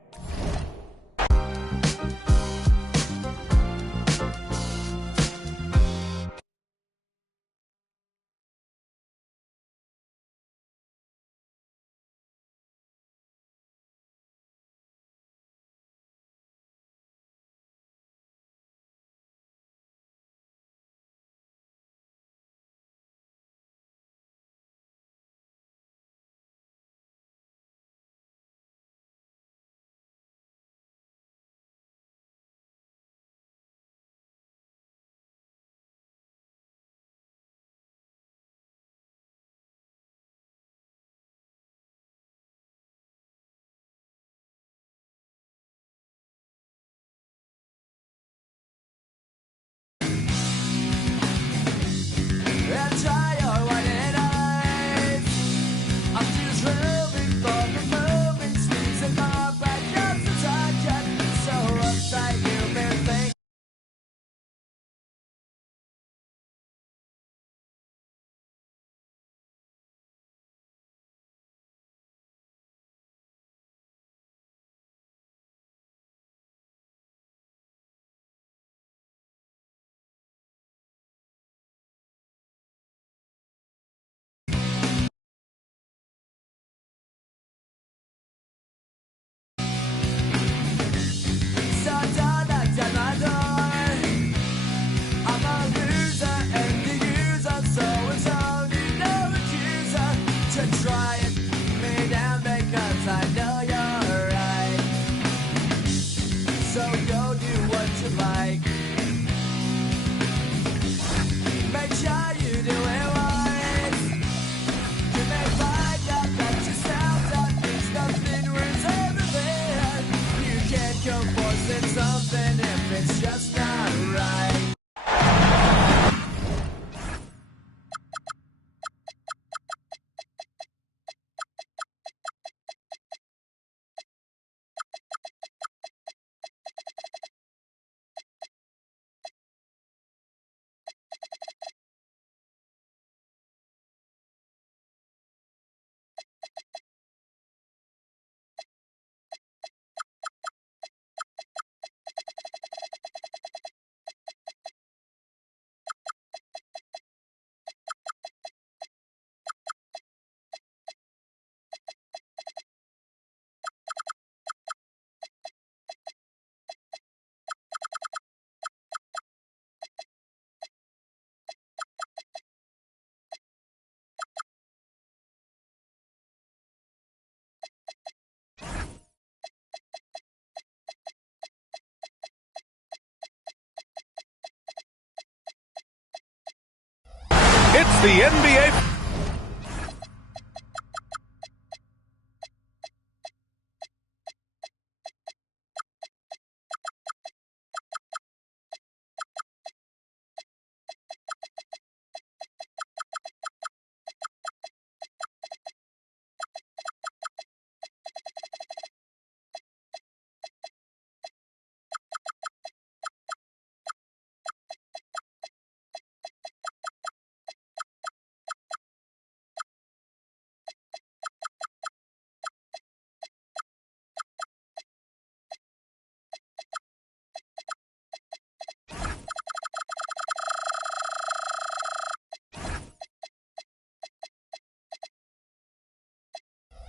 the NBA.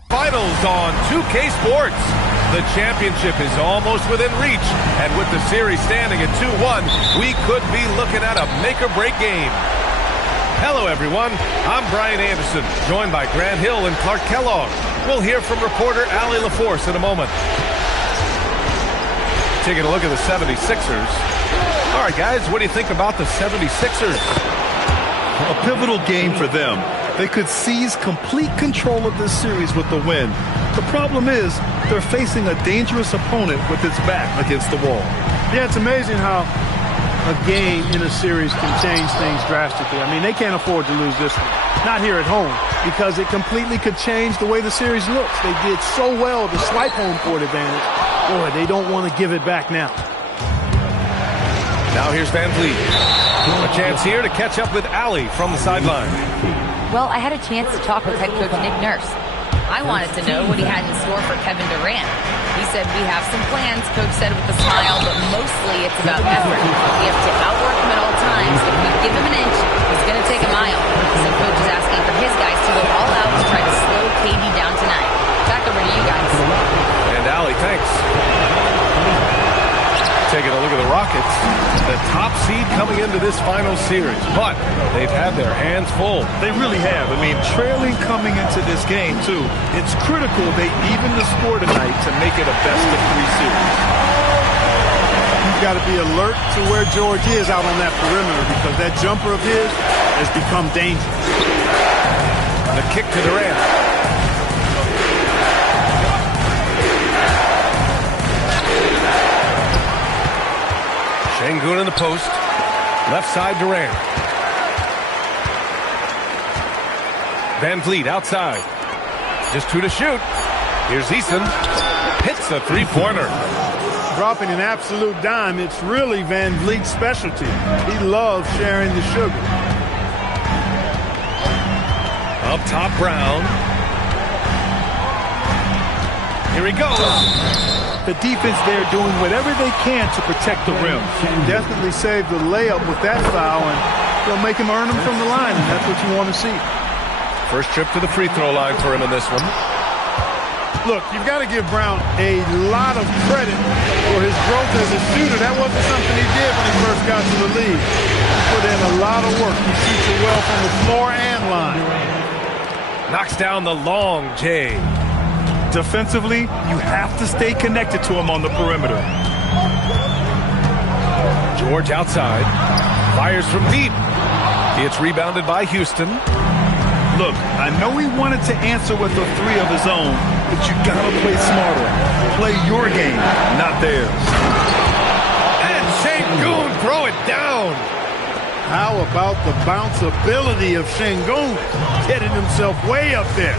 Finals on 2K Sports. The championship is almost within reach, and with the series standing at 2-1, we could be looking at a make-or-break game. Hello, everyone. I'm Brian Anderson, joined by Grant Hill and Clark Kellogg. We'll hear from reporter Allie LaForce in a moment. Taking a look at the 76ers. All right, guys, what do you think about the 76ers? A pivotal game for them. They could seize complete control of this series with the win. The problem is they're facing a dangerous opponent with its back against the wall. Yeah, it's amazing how a game in a series can change things drastically. I mean, they can't afford to lose this one. Not here at home, because it completely could change the way the series looks. They did so well to swipe home court advantage. Boy, they don't want to give it back now. Now here's Van Vliet. A chance here to catch up with Allie from the sideline. Well, I had a chance to talk with head coach Nick Nurse. I wanted to know what he had in store for Kevin Durant. He said, we have some plans, coach said with a smile, but mostly it's about effort. We have to outwork him at all times. If we give him an inch, he's going to take a mile. So coach is asking for his guys to go all out to try to slow KD down tonight. Back over to you guys. And Allie, thanks. Taking a look at the Rockets, the top seed coming into this final series, but they've had their hands full. They really have. I mean, trailing coming into this game, too. It's critical they even the score tonight to make it a best-of-3 series. You've got to be alert to where George is out on that perimeter, because that jumper of his has become dangerous. The kick to Durant. Sengun in the post. Left side Durant. Van Vliet outside. Just 2 to shoot. Here's Eason. Hits a three-pointer. Dropping an absolute dime. It's really Van Vliet's specialty. He loves sharing the sugar. Up top, Brown. Here he goes. The defense there doing whatever they can to protect the rim. Definitely saved the layup with that foul, and they'll make him earn them from the line, and that's what you want to see. First trip to the free throw line for him in this one. Look, you've got to give Brown a lot of credit for his growth as a shooter. That wasn't something he did when he first got to the league. He put in a lot of work. He shoots it well from the floor and line. Knocks down the long J. Defensively, you have to stay connected to him on the perimeter. George outside. Fires from deep. It's rebounded by Houston. Look, I know he wanted to answer with a 3 of his own, but you gotta play smarter. Play your game, not theirs. And Sengun throw it down. How about the bounceability of Sengun, getting himself way up there?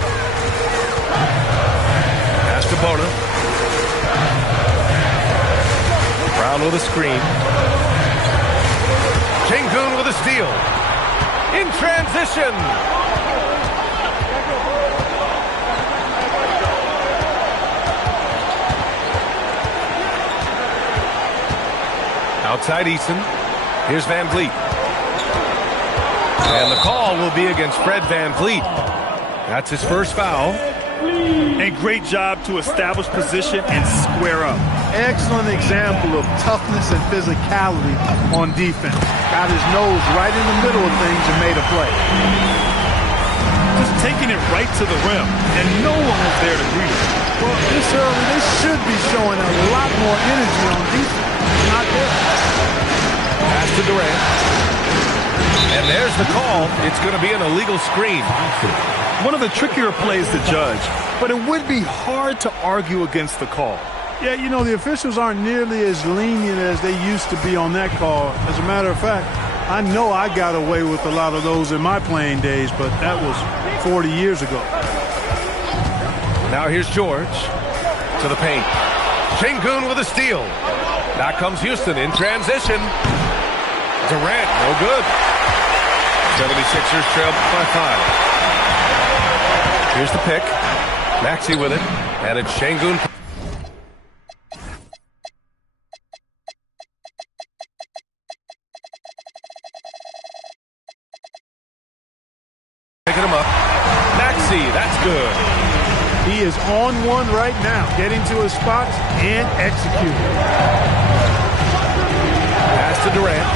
Pass to Bona. Brown with a screen. Sengun with a steal. In transition. Outside Eason. Here's Van Vliet. And the call will be against Fred Van Vliet. That's his first foul. And great job to establish position and square up. Excellent example of toughness and physicality on defense. Got his nose right in the middle of things and made a play. Just taking it right to the rim, and no one was there to greet him. Well, this early, they should be showing a lot more energy on defense. Not there. Pass to Durant. And And there's the call. It's going to be an illegal screen. One of the trickier plays to judge, but it would be hard to argue against the call. Yeah, you know, the officials aren't nearly as lenient as they used to be on that call. As a matter of fact, I know I got away with a lot of those in my playing days, but that was 40 years ago. Now here's George to the paint. Şengün with a steal. Back comes Houston in transition. Durant, no good. 76ers trail by 5. Here's the pick. Maxey with it. And it's Şengün. Picking him up. Maxey, that's good. He is on one right now, getting to his spots and executing. Pass to Durant.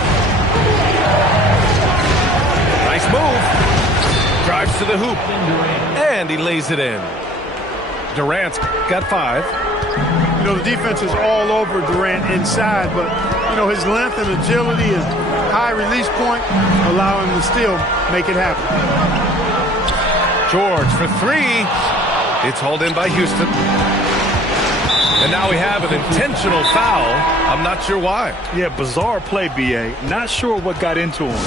Nice move. Drives to the hoop. And he lays it in. Durant's got 5. You know, the defense is all over Durant inside, but, you know, his length and agility, his high release point, allow him to still make it happen. George for 3. It's hauled in by Houston. And now we have an intentional foul. I'm not sure why. Yeah, bizarre play, B.A. Not sure what got into him.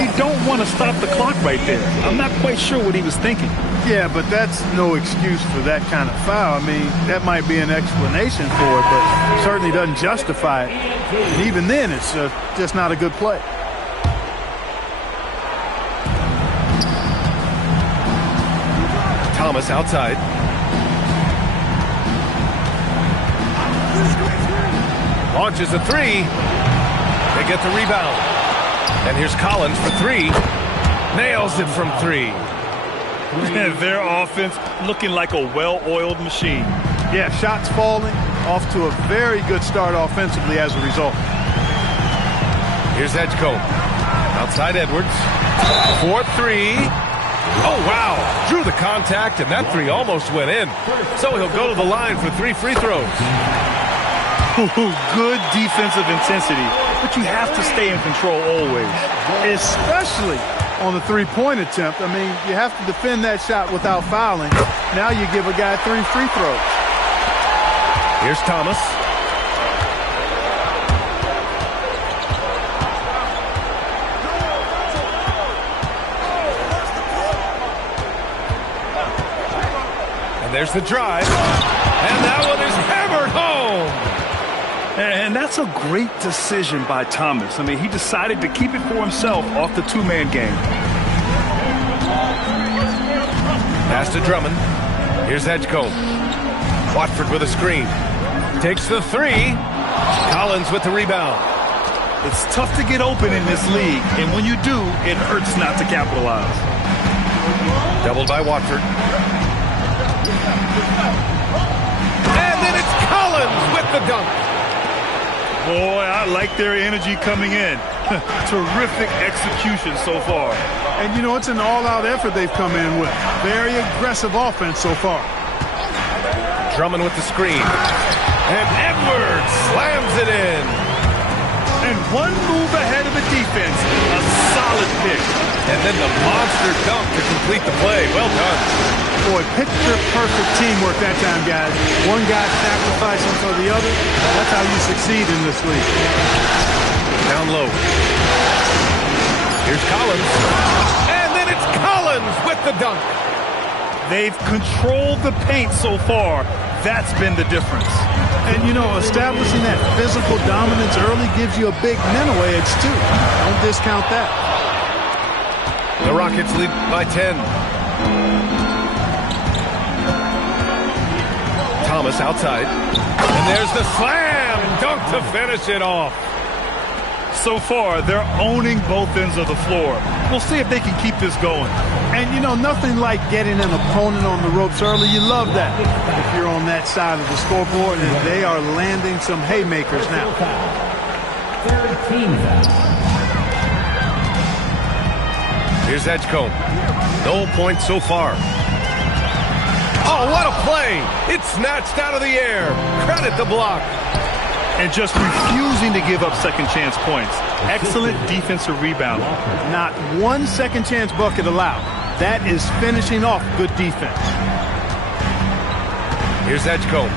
You don't want to stop the clock right there. I'm not quite sure what he was thinking. Yeah, but that's no excuse for that kind of foul. I mean, that might be an explanation for it, but certainly doesn't justify it. And even then, it's just not a good play. Thomas outside. Launches a 3. They get the rebound. And here's Collins for 3. Nails it from 3. Their offense looking like a well-oiled machine. Yeah, shots falling, off to a very good start offensively as a result. Here's Edgecombe. Outside Edwards. 4-3. Oh, wow. Drew the contact, and that 3 almost went in. So he'll go to the line for 3 free throws. Good defensive intensity, but you have to stay in control always. Especially on the three-point attempt. I mean, you have to defend that shot without fouling. Now you give a guy 3 free throws. Here's Thomas. There's the drive, and that one is hammered home. And that's a great decision by Thomas. I mean, he decided to keep it for himself off the two-man game. Pass to Drummond. Here's Edgecombe. Watford with a screen. Takes the 3. Collins with the rebound. It's tough to get open in this league, and when you do, it hurts not to capitalize. Doubled by Watford. And then it's Collins with the dunk. Boy, I like their energy coming in. Terrific execution so far. And, you know, it's an all-out effort they've come in with. Very aggressive offense so far. Drummond with the screen. And Edwards slams it in. And one move ahead of the defense. A solid pick. And then the monster dunk to complete the play. Well done. Boy, picture-perfect teamwork that time, guys. One guy sacrificing for the other. That's how you succeed in this league. Down low. Here's Collins. And then it's Collins with the dunk. They've controlled the paint so far. That's been the difference. And, you know, establishing that physical dominance early gives you a big mental edge, too. Don't discount that. The Rockets lead by 10. Thomas outside. And there's the slam dunk to finish it off. So far, they're owning both ends of the floor. We'll see if they can keep this going. And, you know, nothing like getting an opponent on the ropes early. You love that if you're on that side of the scoreboard, and they are landing some haymakers now. Here's Edgecombe. No points so far. Oh, what a play! It's snatched out of the air. Credit the block. and just refusing to give up second chance points. Excellent defensive rebound. Not one second chance bucket allowed. That is finishing off good defense. Here's Edgecombe.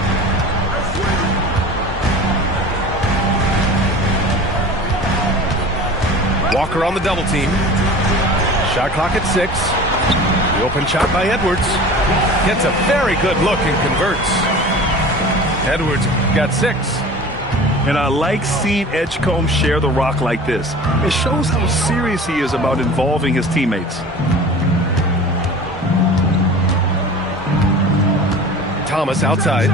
Walker on the double team. Shot clock at 6. The open shot by Edwards. Gets a very good look and converts. Edwards got 6. And I like seeing Edgecombe share the rock like this. It shows how serious he is about involving his teammates. Thomas outside.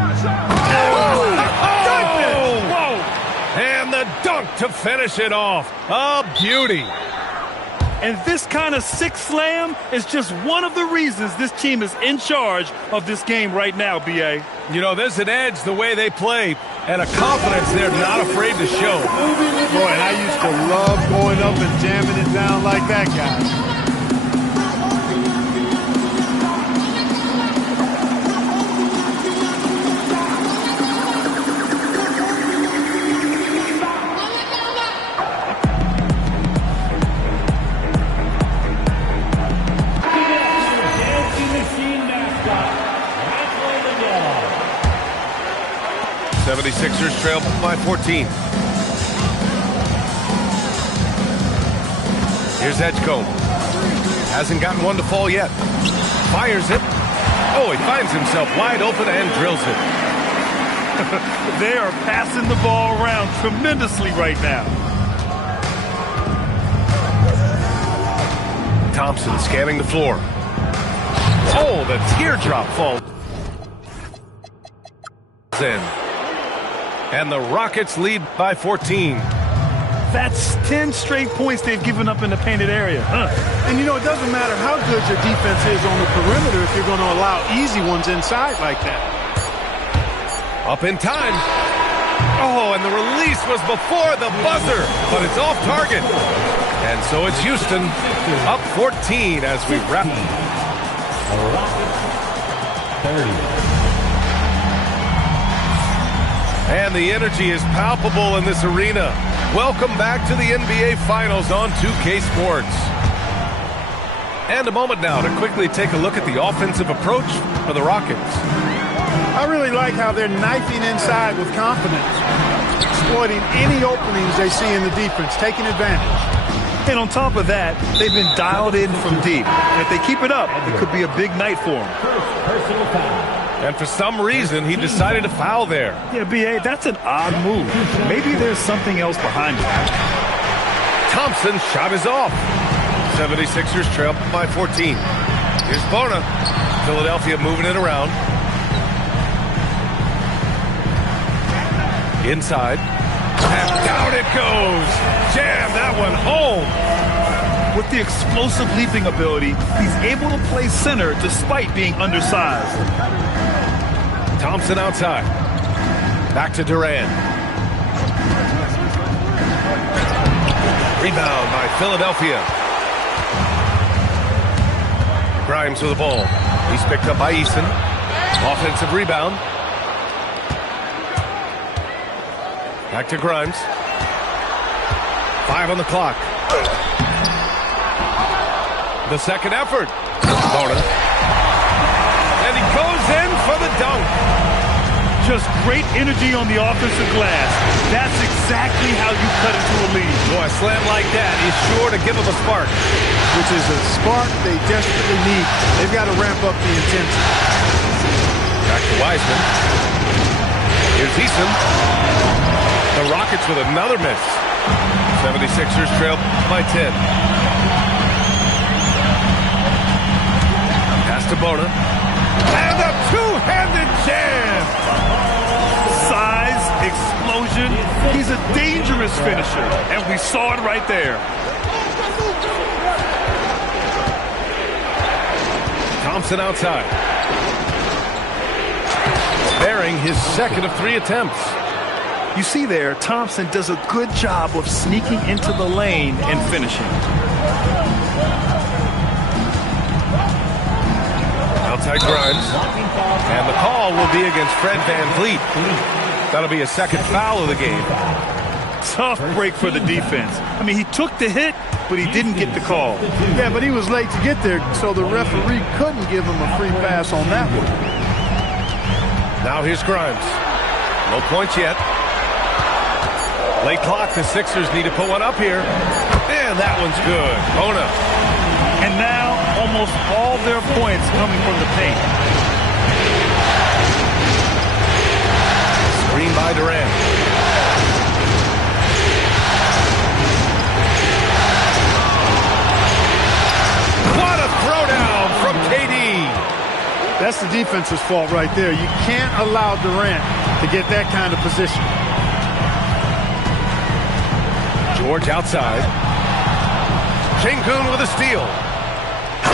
And the dunk to finish it off. A beauty. And this kind of six slam is just one of the reasons this team is in charge of this game right now, B.A. You know, there's an edge the way they play and a confidence they're not afraid to show. Boy, and I used to love going up and jamming it down like that, guy. Sixers trail by 14. Here's Edgecombe. Hasn't gotten one to fall yet. Fires it. Oh, he finds himself wide open and drills it. They are passing the ball around tremendously right now. Thompson scanning the floor. Oh, the teardrop falls in. And the Rockets lead by 14. That's 10 straight points they've given up in the painted area. And, you know, it doesn't matter how good your defense is on the perimeter if you're going to allow easy ones inside like that. Up in time. Oh, and the release was before the buzzer, but it's off target. And so it's Houston up 14 as we wrap. 30. And the energy is palpable in this arena. Welcome back to the NBA Finals on 2K Sports. And a moment now to quickly take a look at the offensive approach for the Rockets. I really like how they're knifing inside with confidence, exploiting any openings they see in the defense, taking advantage. And on top of that, they've been dialed in from deep. And if they keep it up, it could be a big night for them. Personal foul. And for some reason, he decided to foul there. Yeah, B.A., that's an odd move. Maybe there's something else behind it. Thompson's shot is off. 76ers trail by 14. Here's Bona. Philadelphia moving it around. Inside. And down it goes. Jam that one home. With the explosive leaping ability, he's able to play center despite being undersized. Thompson outside. Back to Durant. Rebound by Philadelphia. Grimes with the ball. He's picked up by Eason. Offensive rebound. Back to Grimes. 5 on the clock. The second effort. Bona. And he goes in for the dunk. Just great energy on the offensive glass. That's exactly how you cut into a lead. Boy, a slam like that is sure to give them a spark. Which is a spark they desperately need. They've got to ramp up the intensity. Back to Wiseman. Here's Eason. The Rockets with another miss. 76ers trail by 10. Pass to Bona. And a two-handed jam! Size, explosion. He's a dangerous finisher, and we saw it right there. Thompson outside. Bearing his second of 3 attempts. You see there, Thompson does a good job of sneaking into the lane and finishing. Outside Grimes. And the call will be against Fred VanVleet. That'll be a second foul of the game. Tough break for the defense. I mean, he took the hit, but he didn't get the call. Yeah, but he was late to get there, so the referee couldn't give him a free pass on that one. Now here's Grimes. No points yet. Late clock. The Sixers need to put one up here. And that one's good. Bona. And now almost all their points coming from the paint. Screen by Durant. What a throwdown from KD. That's the defense's fault right there. You can't allow Durant to get that kind of position. George outside. Sengun with a steal.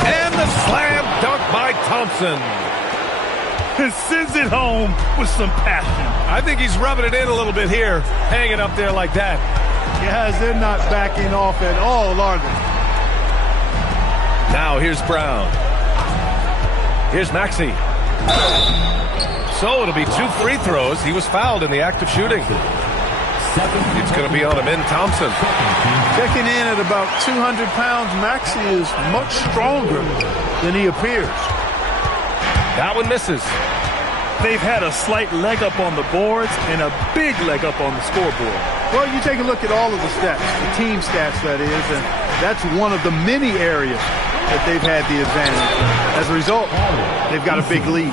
And the slam dunk by Thompson. And sends it home with some passion. I think he's rubbing it in a little bit here, hanging up there like that. Guys, they're not backing off at all, are they? Now here's Brown. Here's Maxey. So it'll be 2 free throws. He was fouled in the act of shooting. It's going to be on Amin Thompson. Checking in at about 200 pounds, Maxey is much stronger than he appears. That one misses. They've had a slight leg up on the boards and a big leg up on the scoreboard. Well, you take a look at all of the stats, the team stats, that is, and that's one of the many areas that they've had the advantage. As a result, they've got a big lead.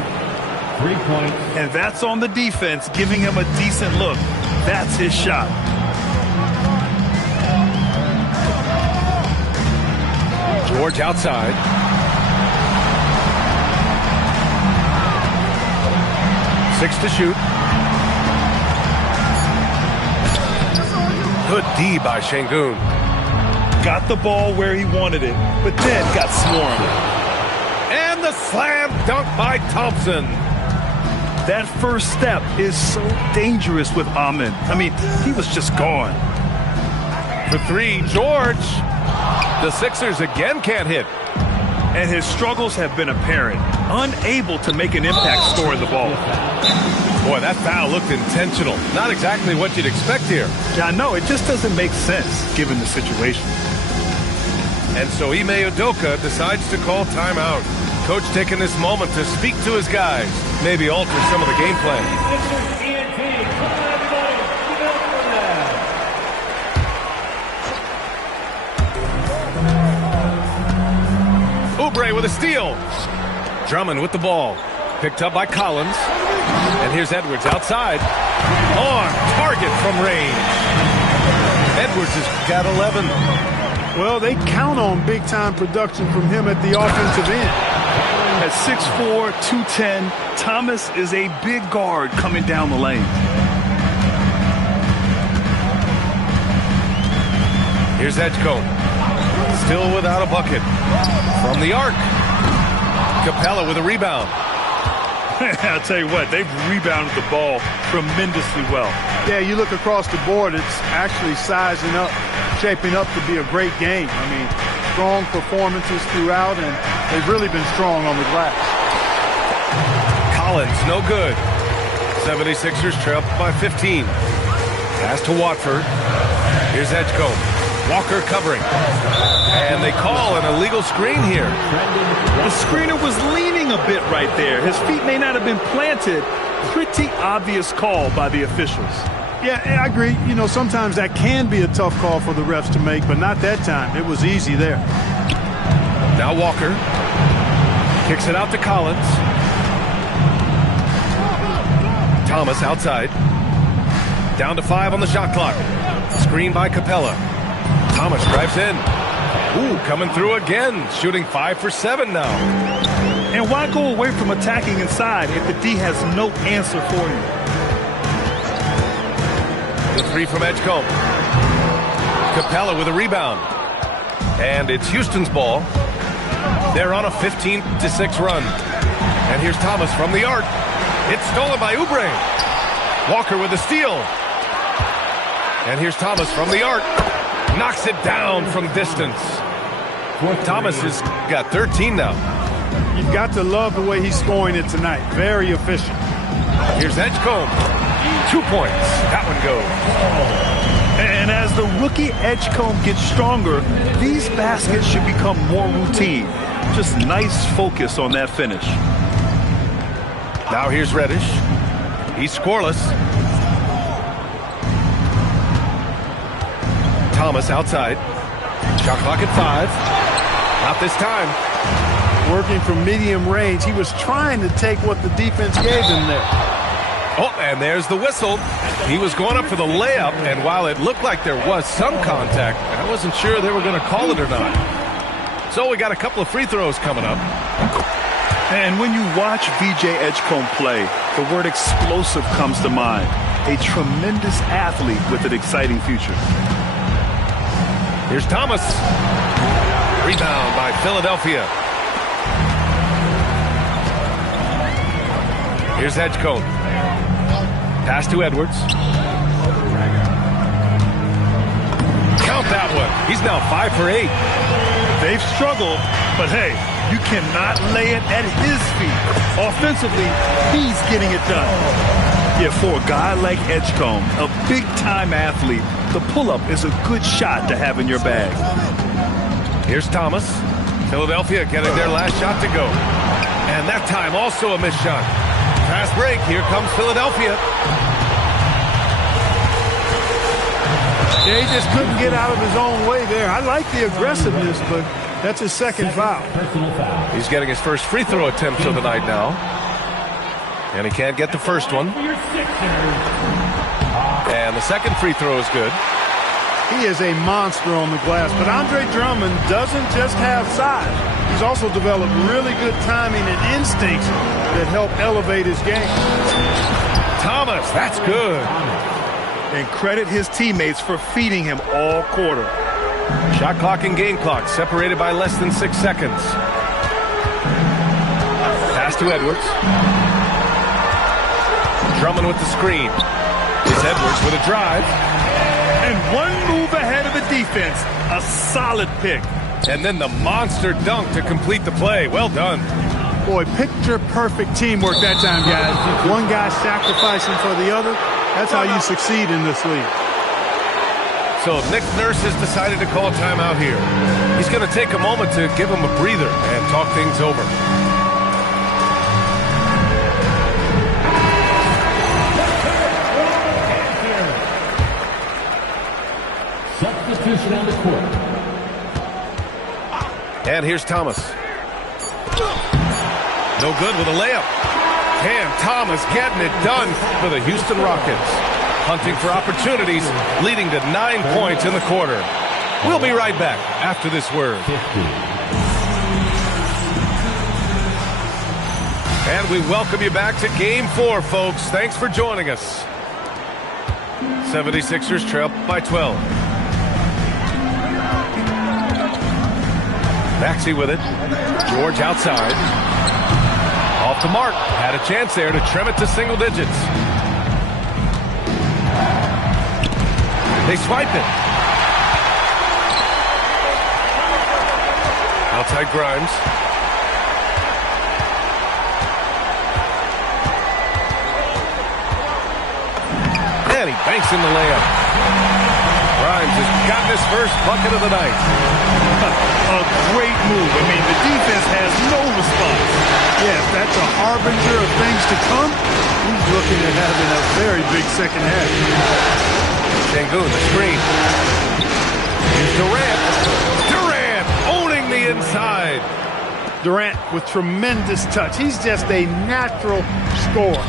3 points. And that's on the defense, giving him a decent look. That's his shot. George outside. Six to shoot. Good D by Sengun. Got the ball where he wanted it, but then got swarmed. And the slam dunk by Thompson. That first step is so dangerous with Amin. I mean, he was just gone. For 3, George. The Sixers again can't hit. And his struggles have been apparent. Unable to make an impact scoring the ball. Boy, that foul looked intentional. Not exactly what you'd expect here. Yeah, I know. It just doesn't make sense given the situation. And so Ime Udoka decides to call timeout. Coach taking this moment to speak to his guys. Maybe alter some of the game plan. Oubre with a steal. Drummond with the ball. Picked up by Collins. And here's Edwards outside. On target from range. Edwards has got 11. Well, they count on big-time production from him at the offensive end. At 6'4", 210, Thomas is a big guard coming down the lane. Here's Edgecombe. Still without a bucket. From the arc. Capella with a rebound. I'll tell you what, they've rebounded the ball tremendously well. Yeah, you look across the board, it's actually sizing up, shaping up to be a great game. I mean, strong performances throughout, and they've really been strong on the glass. Collins, no good. 76ers trail by 15. Pass to Watford. Here's Edgecombe. Walker covering. And they call an illegal screen here. The screener was leaning a bit right there. His feet may not have been planted. Pretty obvious call by the officials. Yeah, I agree. You know, sometimes that can be a tough call for the refs to make, but not that time. It was easy there. Now Walker. Kicks it out to Collins. Thomas outside. Down to 5 on the shot clock. Screen by Capella. Thomas drives in. Ooh, coming through again. Shooting 5 for 7 now. And why go away from attacking inside if the D has no answer for you? The 3 from Edgecombe. Capella with a rebound. And it's Houston's ball. They're on a 15-6 run. And here's Thomas from the arc. It's stolen by Oubre. Walker with a steal. And here's Thomas from the arc. Knocks it down from distance. Thomas has got 13 now. You've got to love the way he's scoring it tonight. Very efficient. Here's Edgecombe. 2 points. That one goes. And as the rookie Edgecombe gets stronger, these baskets should become more routine. Just nice focus on that finish. Now here's Reddish. He's scoreless. Thomas outside. Shot clock at 5. Not this time. Working from medium range, he was trying to take what the defense gave him there. Oh, and there's the whistle. He was going up for the layup, and while it looked like there was some contact, I wasn't sure they were going to call it or not. So we got a couple of free throws coming up. And when you watch VJ Edgecombe play, the word explosive comes to mind. A tremendous athlete with an exciting future. Here's Thomas. Rebound by Philadelphia. Here's Edgecombe. Pass to Edwards. Count that one. He's now 5 for 8. They've struggled, but hey, you cannot lay it at his feet. Offensively, he's getting it done. Yeah, for a guy like Edgecombe, a big-time athlete, the pull-up is a good shot to have in your bag. Here's Thomas. Philadelphia getting their last shot to go. And that time also a missed shot. Fast break. Here comes Philadelphia. Yeah, he just couldn't get out of his own way there. I like the aggressiveness, but that's his second foul. He's getting his first free throw attempt of the night now. And he can't get the first one. And the second free throw is good. He is a monster on the glass, but Andre Drummond doesn't just have size. He's also developed really good timing and instincts that help elevate his game. Thomas, that's good. And credit his teammates for feeding him all quarter. Shot clock and game clock separated by less than 6 seconds. Pass to Edwards. Drummond with the screen. It's Edwards with a drive. And one move ahead of the defense. A solid pick. And then the monster dunk to complete the play. Well done. Boy, picture-perfect teamwork that time, guys. One guy sacrificing for the other. That's how you succeed in this league. So Nick Nurse has decided to call timeout here. He's going to take a moment to give him a breather and talk things over. Substitution on the court. And here's Thomas. No good with a layup. Cam Thomas getting it done for the Houston Rockets. Hunting for opportunities, leading to 9 points in the quarter. We'll be right back after this word. And we welcome you back to Game 4, folks. Thanks for joining us. 76ers trail by 12. Maxey with it. George outside. Off the mark. Had a chance there to trim it to single digits. They swipe it. Outside Grimes. And he banks in the layup. Grimes has gotten his first bucket of the night. A great move. I mean, the defense has no response. Yes, that's a harbinger of things to come. He's looking at having a very big second half. Sengun, the screen. Here's Durant. Durant owning the inside. Durant with tremendous touch. He's just a natural scorer.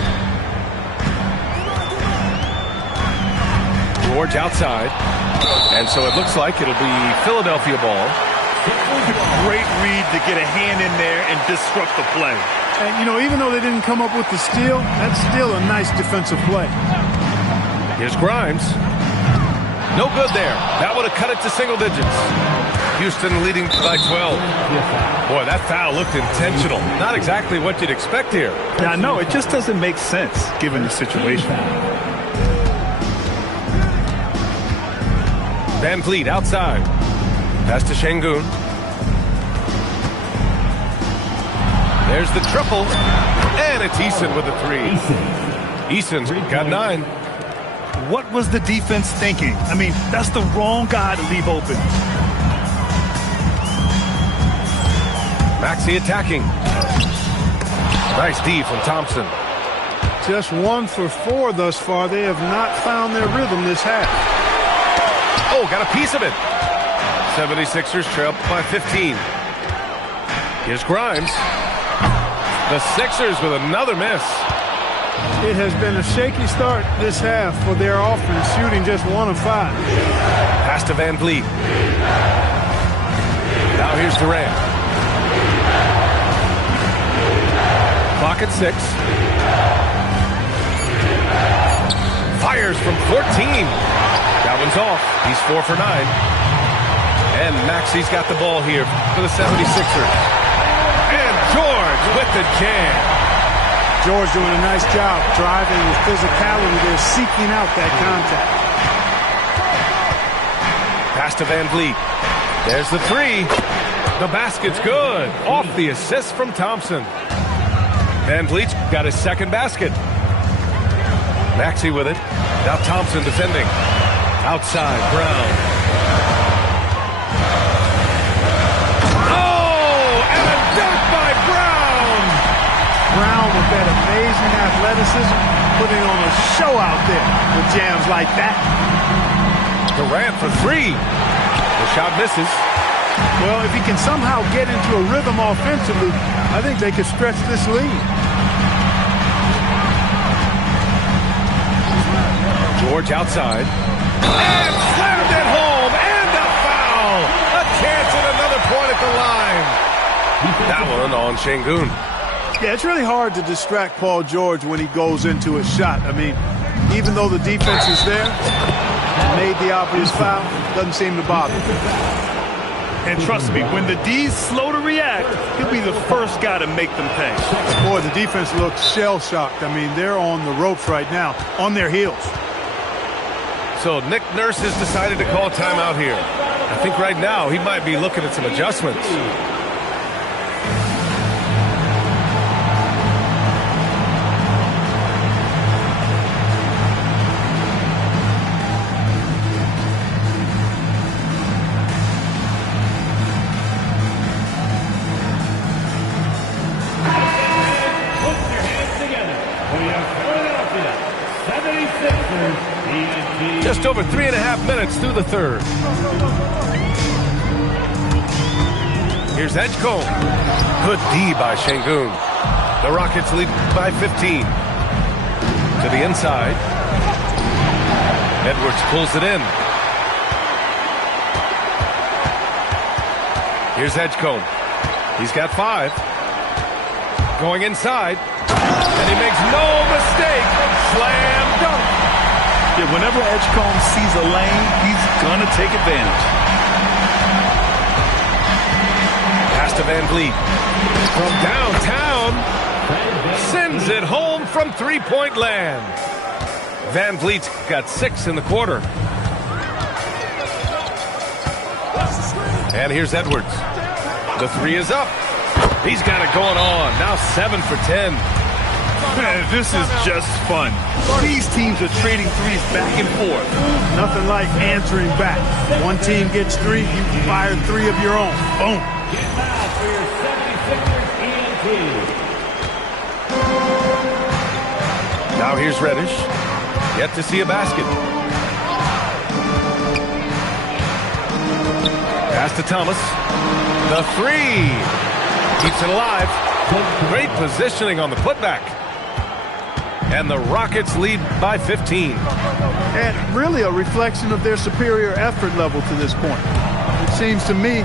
George outside. And so it looks like it'll be Philadelphia ball. Great read to get a hand in there and disrupt the play. And, you know, even though they didn't come up with the steal, that's still a nice defensive play. Here's Grimes. No good there. That would have cut it to single digits. Houston leading by 12. Boy, that foul looked intentional. Not exactly what you'd expect here. Now, no, it just doesn't make sense given the situation. Van Vliet outside. Pass to Sengun. There's the triple. And it's Eason with a 3. Eason's got 9. What was the defense thinking? I mean, that's the wrong guy to leave open. Maxey attacking. Nice D from Thompson. Just 1 for 4 thus far. They have not found their rhythm this half. Oh, got a piece of it. 76ers trail by 15. Here's Grimes. The Sixers with another miss. It has been a shaky start this half for their offense, shooting just 1 of 5. Pass to Van Vliet. Now here's Durant. Clock at 6. Fires from 14. That one's off. He's 4 for 9. And Maxey's got the ball here for the 76ers. And George with the jam. George doing a nice job driving with physicality. They're seeking out that contact. Pass to Van Vliet. There's the 3. The basket's good. Off the assist from Thompson. Van Vliet's got his second basket. Maxey with it. Now Thompson defending. Outside, Brown. Oh, and a dunk by Brown. Brown with that amazing athleticism, putting on a show out there with jams like that. Durant for 3. The shot misses. Well, if he can somehow get into a rhythm offensively, I think they could stretch this lead. George outside. And slammed it home. And a foul. A chance at another point at the line. That one on Şengün. Yeah, it's really hard to distract Paul George when he goes into a shot. I mean, even though the defense is there, made the obvious foul, doesn't seem to bother. And trust me, when the D's slow to react, he'll be the first guy to make them pay. Boy, the defense looks shell-shocked. I mean, they're on the ropes right now, on their heels. So Nick Nurse has decided to call timeout here. I think right now he might be looking at some adjustments. Just over 3.5 minutes through the third. Here's Edgecombe. Good D by Şengün. The Rockets lead by 15. To the inside. Edwards pulls it in. Here's Edgecombe. He's got 5. Going inside. And he makes no mistake. Slam dunk. Yeah, whenever Edgecombe sees a lane, he's going to take advantage. Pass to Van Vliet. From downtown. Sends it home from three-point land. Van Vliet's got 6 in the quarter. And here's Edwards. The 3 is up. He's got it going on. Now 7 for 10. Man, this is just fun. These teams are trading threes back and forth. Nothing like answering back. One team gets 3, you fire 3 of your own. Boom. Now here's Reddish. Yet to see a basket. Pass to Thomas. The 3. Keeps it alive. Great positioning on the putback. And the Rockets lead by 15. And really a reflection of their superior effort level to this point. It seems to me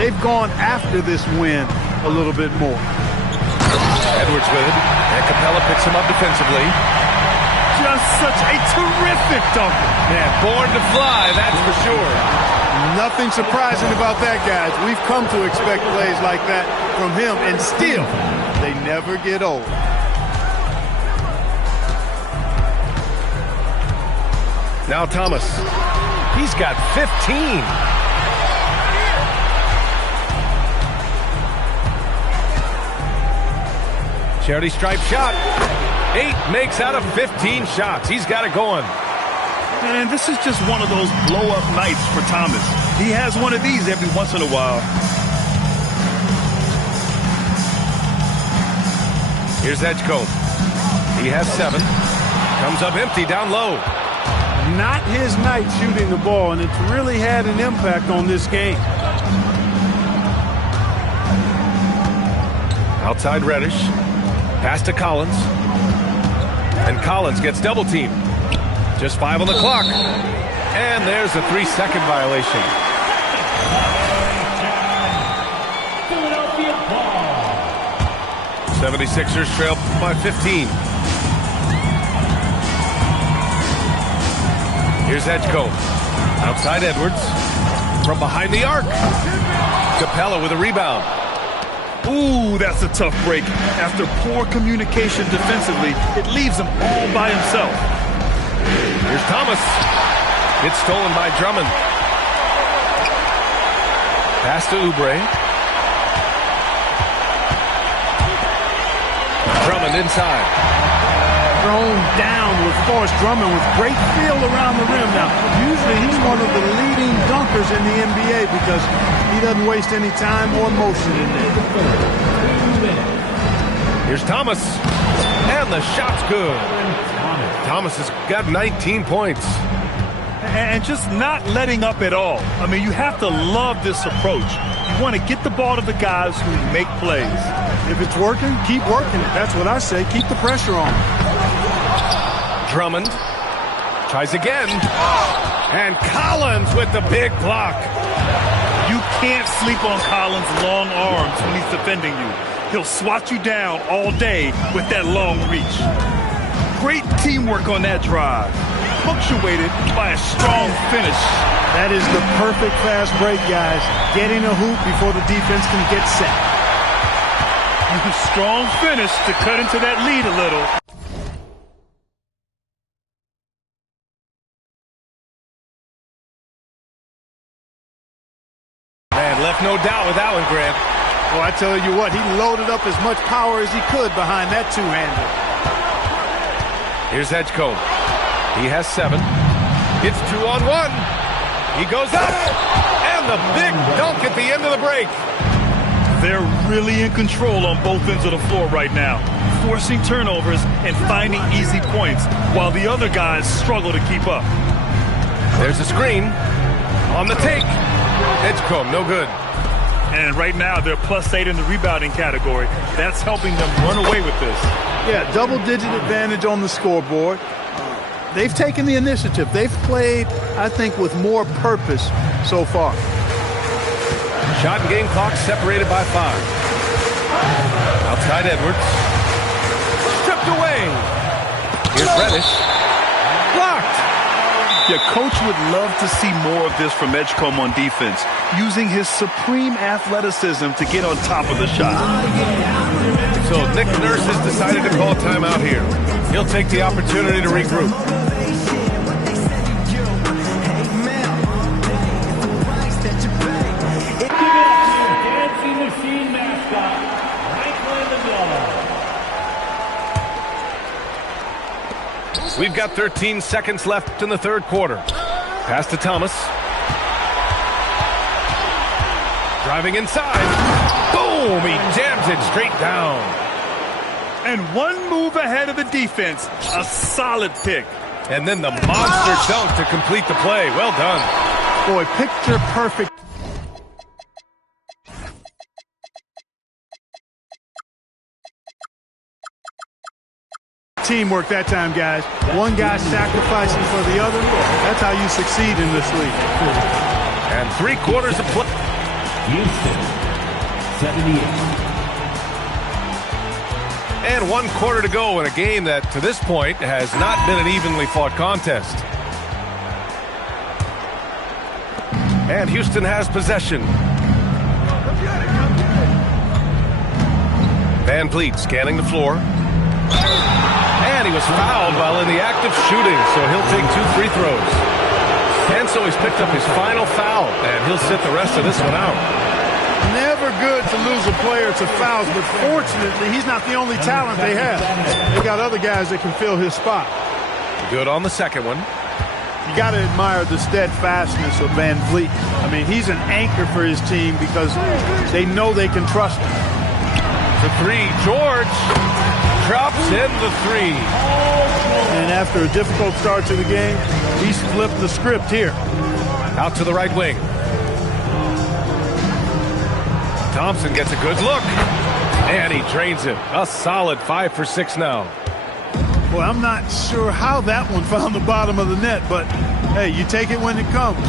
they've gone after this win a little bit more. Edwards with it. And Capella picks him up defensively. Just such a terrific dunker. Man, born to fly, that's for sure. Nothing surprising about that, guys. We've come to expect plays like that from him, and still, they never get old. Now Thomas. He's got 15. Charity stripe shot. 8 makes out of 15 shots. He's got it going. And this is just one of those blow-up nights for Thomas. He has one of these every once in a while. Here's Edgecombe. He has 7. Comes up empty down low. Not his night shooting the ball, and it's really had an impact on this game. Outside Reddish. Pass to Collins. And Collins gets double-teamed. Just 5 on the clock. And there's a 3-second violation. Philadelphia ball. 76ers trail by 15. Here's Edgecombe. Outside Edwards. From behind the arc. Capella with a rebound. Ooh, that's a tough break. After poor communication defensively, it leaves him all by himself. Here's Thomas. It's stolen by Drummond. Pass to Oubre. Drummond inside. Thrown down with force. Drummond with great feel around the rim. Now, usually he's one of the leading dunkers in the NBA because he doesn't waste any time or motion in there. Here's Thomas. And the shot's good. Thomas has got 19 points. And just not letting up at all. I mean, you have to love this approach. You want to get the ball to the guys who make plays. If it's working, keep working it. That's what I say. Keep the pressure on. Drummond tries again. And Collins with the big block. You can't sleep on Collins' long arms when he's defending you. He'll swat you down all day with that long reach. Great teamwork on that drive, punctuated by a strong finish. That is the perfect fast break, guys. Getting a hoop before the defense can get set. Strong finish to cut into that lead a little. Man, left no doubt with that one, Grant. Well, I tell you what, he loaded up as much power as he could behind that two-hander. Here's Edgecombe. He has 7. It's 2-on-1. He goes up. And the big dunk at the end of the break. They're really in control on both ends of the floor right now, forcing turnovers and finding easy points while the other guys struggle to keep up. There's a screen. On the take. Edgecombe, no good. And right now, they're +8 in the rebounding category. That's helping them run away with this. Yeah, double-digit advantage on the scoreboard. They've taken the initiative. They've played, I think, with more purpose so far. Shot and game clock separated by 5. Outside Edwards. Stripped away. Here's Reddish. Blocked. Your coach would love to see more of this from Edgecombe on defense, using his supreme athleticism to get on top of the shot. So Nick Nurse has decided to call timeout here. He'll take the opportunity to regroup. Dancing Machine mascot, Franklin Lamar. We've got 13 seconds left in the third quarter. Pass to Thomas. Driving inside. Boom! He jams it straight down. And one move ahead of the defense. A solid pick. And then the monster dunk to complete the play. Well done. Boy, picture perfect. Teamwork that time, guys. One guy sacrificing for the other. That's how you succeed in this league. And 3 quarters of play. Houston, 78. And 1 quarter to go in a game that, to this point, has not been an evenly fought contest. And Houston has possession. Van Vliet scanning the floor. And he was fouled while in the act of shooting, so he'll take 2 free throws. And so he's picked up his final foul, and he'll sit the rest of this one out. Never good to lose a player to fouls, but fortunately, he's not the only talent they have. They got other guys that can fill his spot. Good on the second one. You got to admire the steadfastness of Van Vliet. I mean, he's an anchor for his team because they know they can trust him. The three, George drops in the three. And after a difficult start to the game, he's flipped the script here. Out to the right wing. Thompson gets a good look. And he drains it. A solid 5 for 6 now. Well, I'm not sure how that one found the bottom of the net, but hey, you take it when it comes.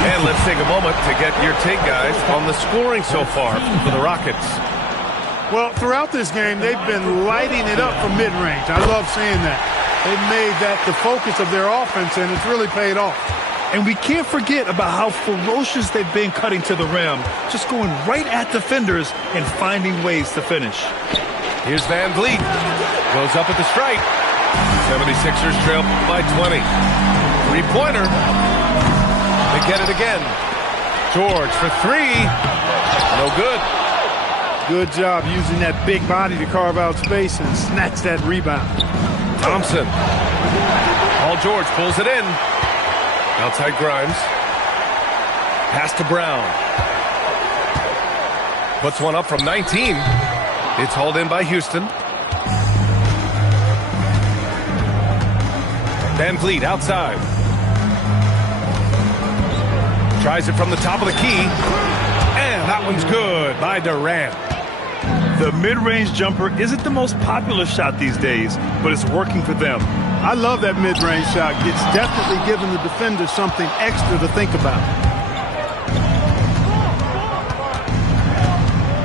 And let's take a moment to get your take, guys, on the scoring so far for the Rockets. Well, throughout this game, they've been lighting it up from mid-range. I love seeing that. They've made that the focus of their offense, and it's really paid off. And we can't forget about how ferocious they've been cutting to the rim, just going right at defenders and finding ways to finish. Here's Van Vliet. Goes up at the stripe. 76ers trail by 20. Three-pointer. They get it again. George for three. No good. Good job using that big body to carve out space and snatch that rebound. Thompson. Paul George pulls it in. Outside Grimes. Pass to Brown. Puts one up from 19. It's hauled in by Houston. Van Vliet outside. Tries it from the top of the key. And that one's good by Durant. The mid-range jumper isn't the most popular shot these days, but it's working for them. I love that mid-range shot. It's definitely giving the defender something extra to think about.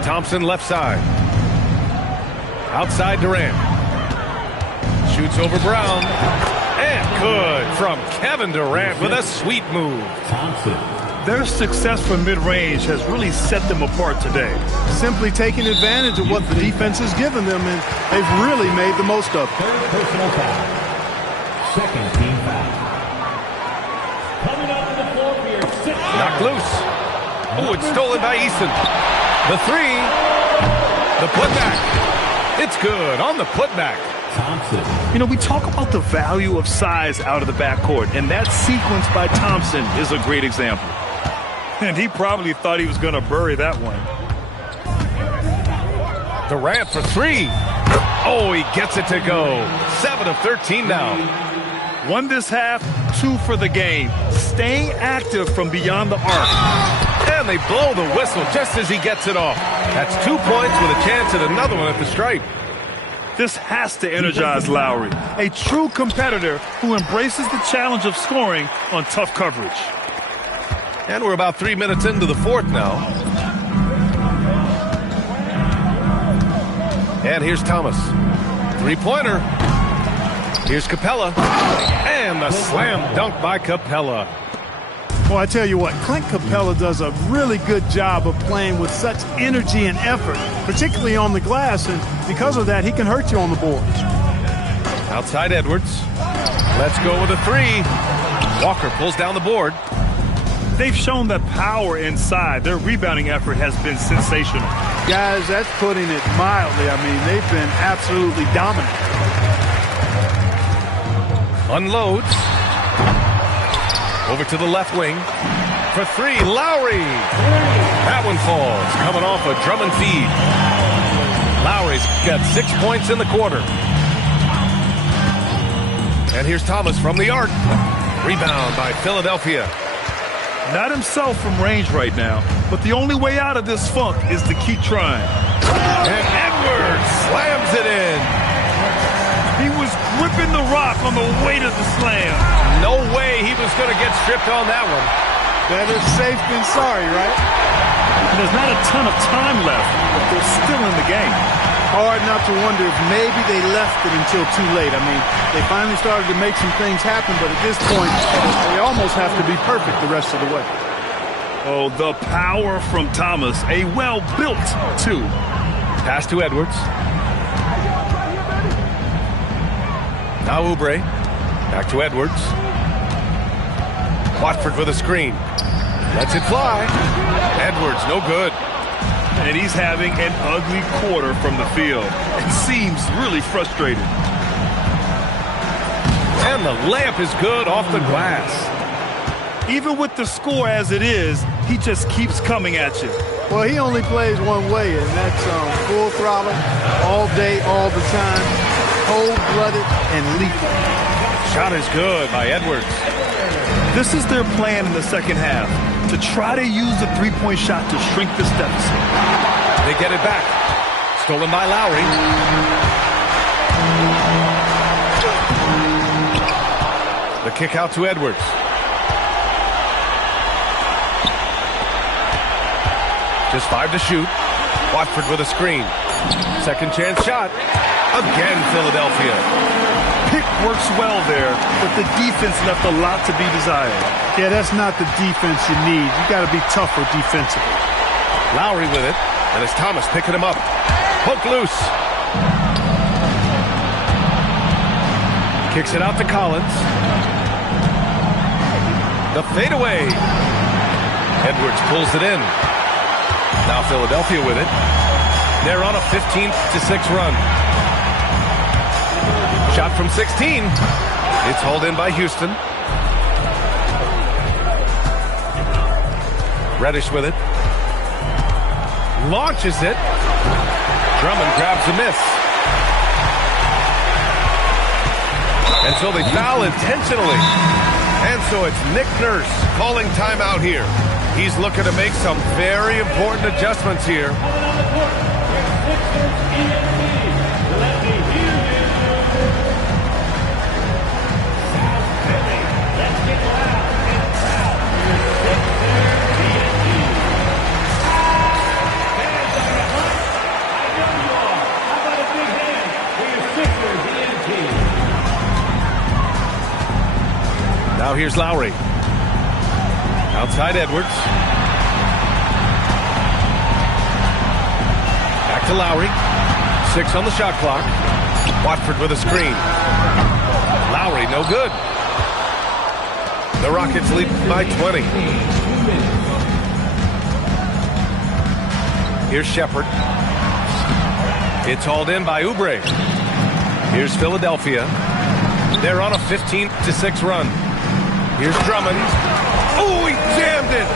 Thompson left side. Outside Durant. Shoots over Brown. And good from Kevin Durant with a sweet move. Their success from mid-range has really set them apart today. Simply taking advantage of what the defense has given them, and they've really made the most of it. Third personal foul. Second team foul. Coming up to the floor for your sixth. Knocked loose. Oh, it's stolen by Eason. The three. The putback. It's good on the putback. Thompson. You know, we talk about the value of size out of the backcourt, and that sequence by Thompson is a great example. And he probably thought he was going to bury that one. Durant for three. Oh, he gets it to go. 7 of 13 now. 1 this half, 2 for the game. Staying active from beyond the arc. And they blow the whistle just as he gets it off. That's 2 points with a chance at another one at the stripe. This has to energize Lowry, a true competitor who embraces the challenge of scoring on tough coverage. And we're about 3 minutes into the fourth now. And here's Thomas. Three-pointer. Here's Capella. And the slam dunk by Capella. Well, I tell you what, Clint Capella does a really good job of playing with such energy and effort, particularly on the glass, and because of that, he can hurt you on the boards. Outside Edwards. Let's go with a three. Walker pulls down the board. They've shown that power inside. Their rebounding effort has been sensational. Guys, that's putting it mildly. I mean, they've been absolutely dominant. Unloads. Over to the left wing. For three, Lowry. That one falls. Coming off a Drummond feed. Lowry's got 6 points in the quarter. And here's Thomas from the arc. Rebound by Philadelphia. Not himself from range right now, but the only way out of this funk is to keep trying. And Edwards slams it in. He was gripping the rock on the way to the slam. No way he was going to get stripped on that one. Better safe than sorry, right? And there's not a ton of time left, but they're still in the game. Hard not to wonder if maybe they left it until too late. I mean, they finally started to make some things happen, but at this point, they almost have to be perfect the rest of the way. Oh, the power from Thomas. A well-built two. Pass to Edwards. Now Oubre. Back to Edwards. Watford with a screen. Lets it fly. Edwards, no good. And he's having an ugly quarter from the field. It seems really frustrated. And the layup is good off the glass. Even with the score as it is, he just keeps coming at you. Well, he only plays one way, and that's full throttle, all day, all the time, cold-blooded and lethal. Shot is good by Edwards. This is their plan in the second half, to try to use the three-point shot to shrink this deficit. They get it back. Stolen by Lowry. The kick out to Edwards. Just 5 to shoot. Watford with a screen. Second chance shot. Again, Philadelphia. Pick works well there, but the defense left a lot to be desired. Yeah, that's not the defense you need. You got to be tougher defensively. Lowry with it, and it's Thomas picking him up. Poke loose. Kicks it out to Collins. The fadeaway. Edwards pulls it in. Now Philadelphia with it. They're on a 15-6 run. Shot from 16. It's hauled in by Houston. Reddish with it. Launches it. Drummond grabs the miss. And so they foul intentionally. And so it's Nick Nurse calling timeout here. He's looking to make some very important adjustments here. Now here's Lowry. Outside Edwards. Back to Lowry. 6 on the shot clock. Watford with a screen. Lowry, no good. The Rockets lead by 20. Here's Shepherd. It's hauled in by Oubre. Here's Philadelphia. They're on a 15-6 run. Here's Drummond. Oh, he jammed it.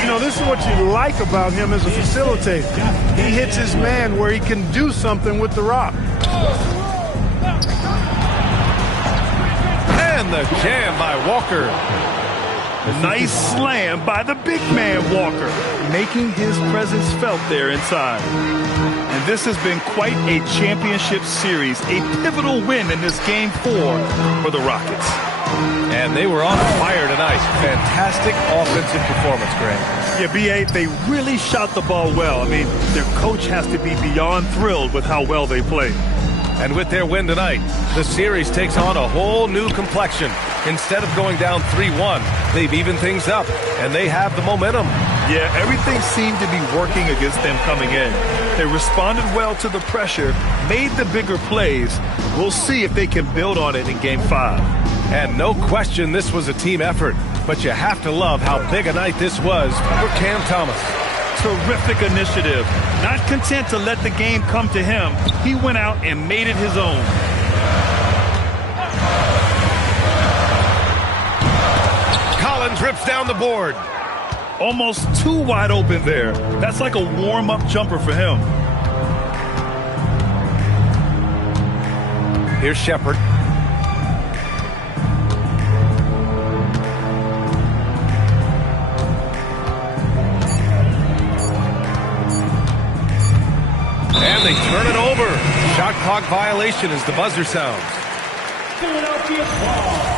You know, this is what you like about him as a facilitator. He hits his man where he can do something with the rock. And the jam by Walker. Nice slam by the big man Walker, making his presence felt there inside. And this has been quite a championship series, a pivotal win in this Game 4 for the Rockets. And they were on fire tonight. Fantastic offensive performance, Greg. Yeah, B.A., they really shot the ball well. I mean, their coach has to be beyond thrilled with how well they played. And with their win tonight, the series takes on a whole new complexion. Instead of going down 3-1, they've evened things up, and they have the momentum. Yeah, everything seemed to be working against them coming in. They responded well to the pressure, made the bigger plays. We'll see if they can build on it in Game 5. And no question this was a team effort, but you have to love how big a night this was for Cam Thomas. Terrific initiative. Not content to let the game come to him, he went out and made it his own. Collins rips down the board. Almost too wide open there. That's like a warm-up jumper for him. Here's Shepherd. And they turn it over. Shot clock violation as the buzzer sounds. Philadelphia ball.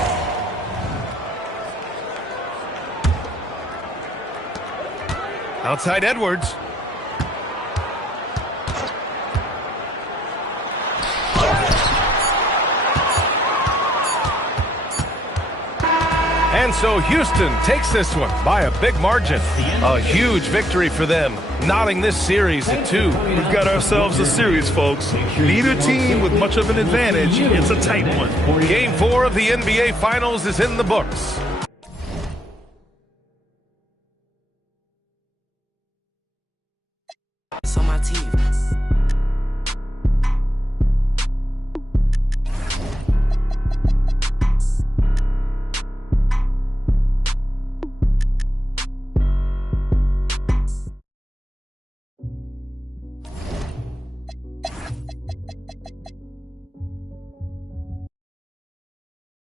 Outside Edwards. And so Houston takes this one by a big margin. A huge victory for them, knotting this series at 2. We've got ourselves a series, folks. Neither team with much of an advantage. It's a tight one. Game 4 of the NBA Finals is in the books.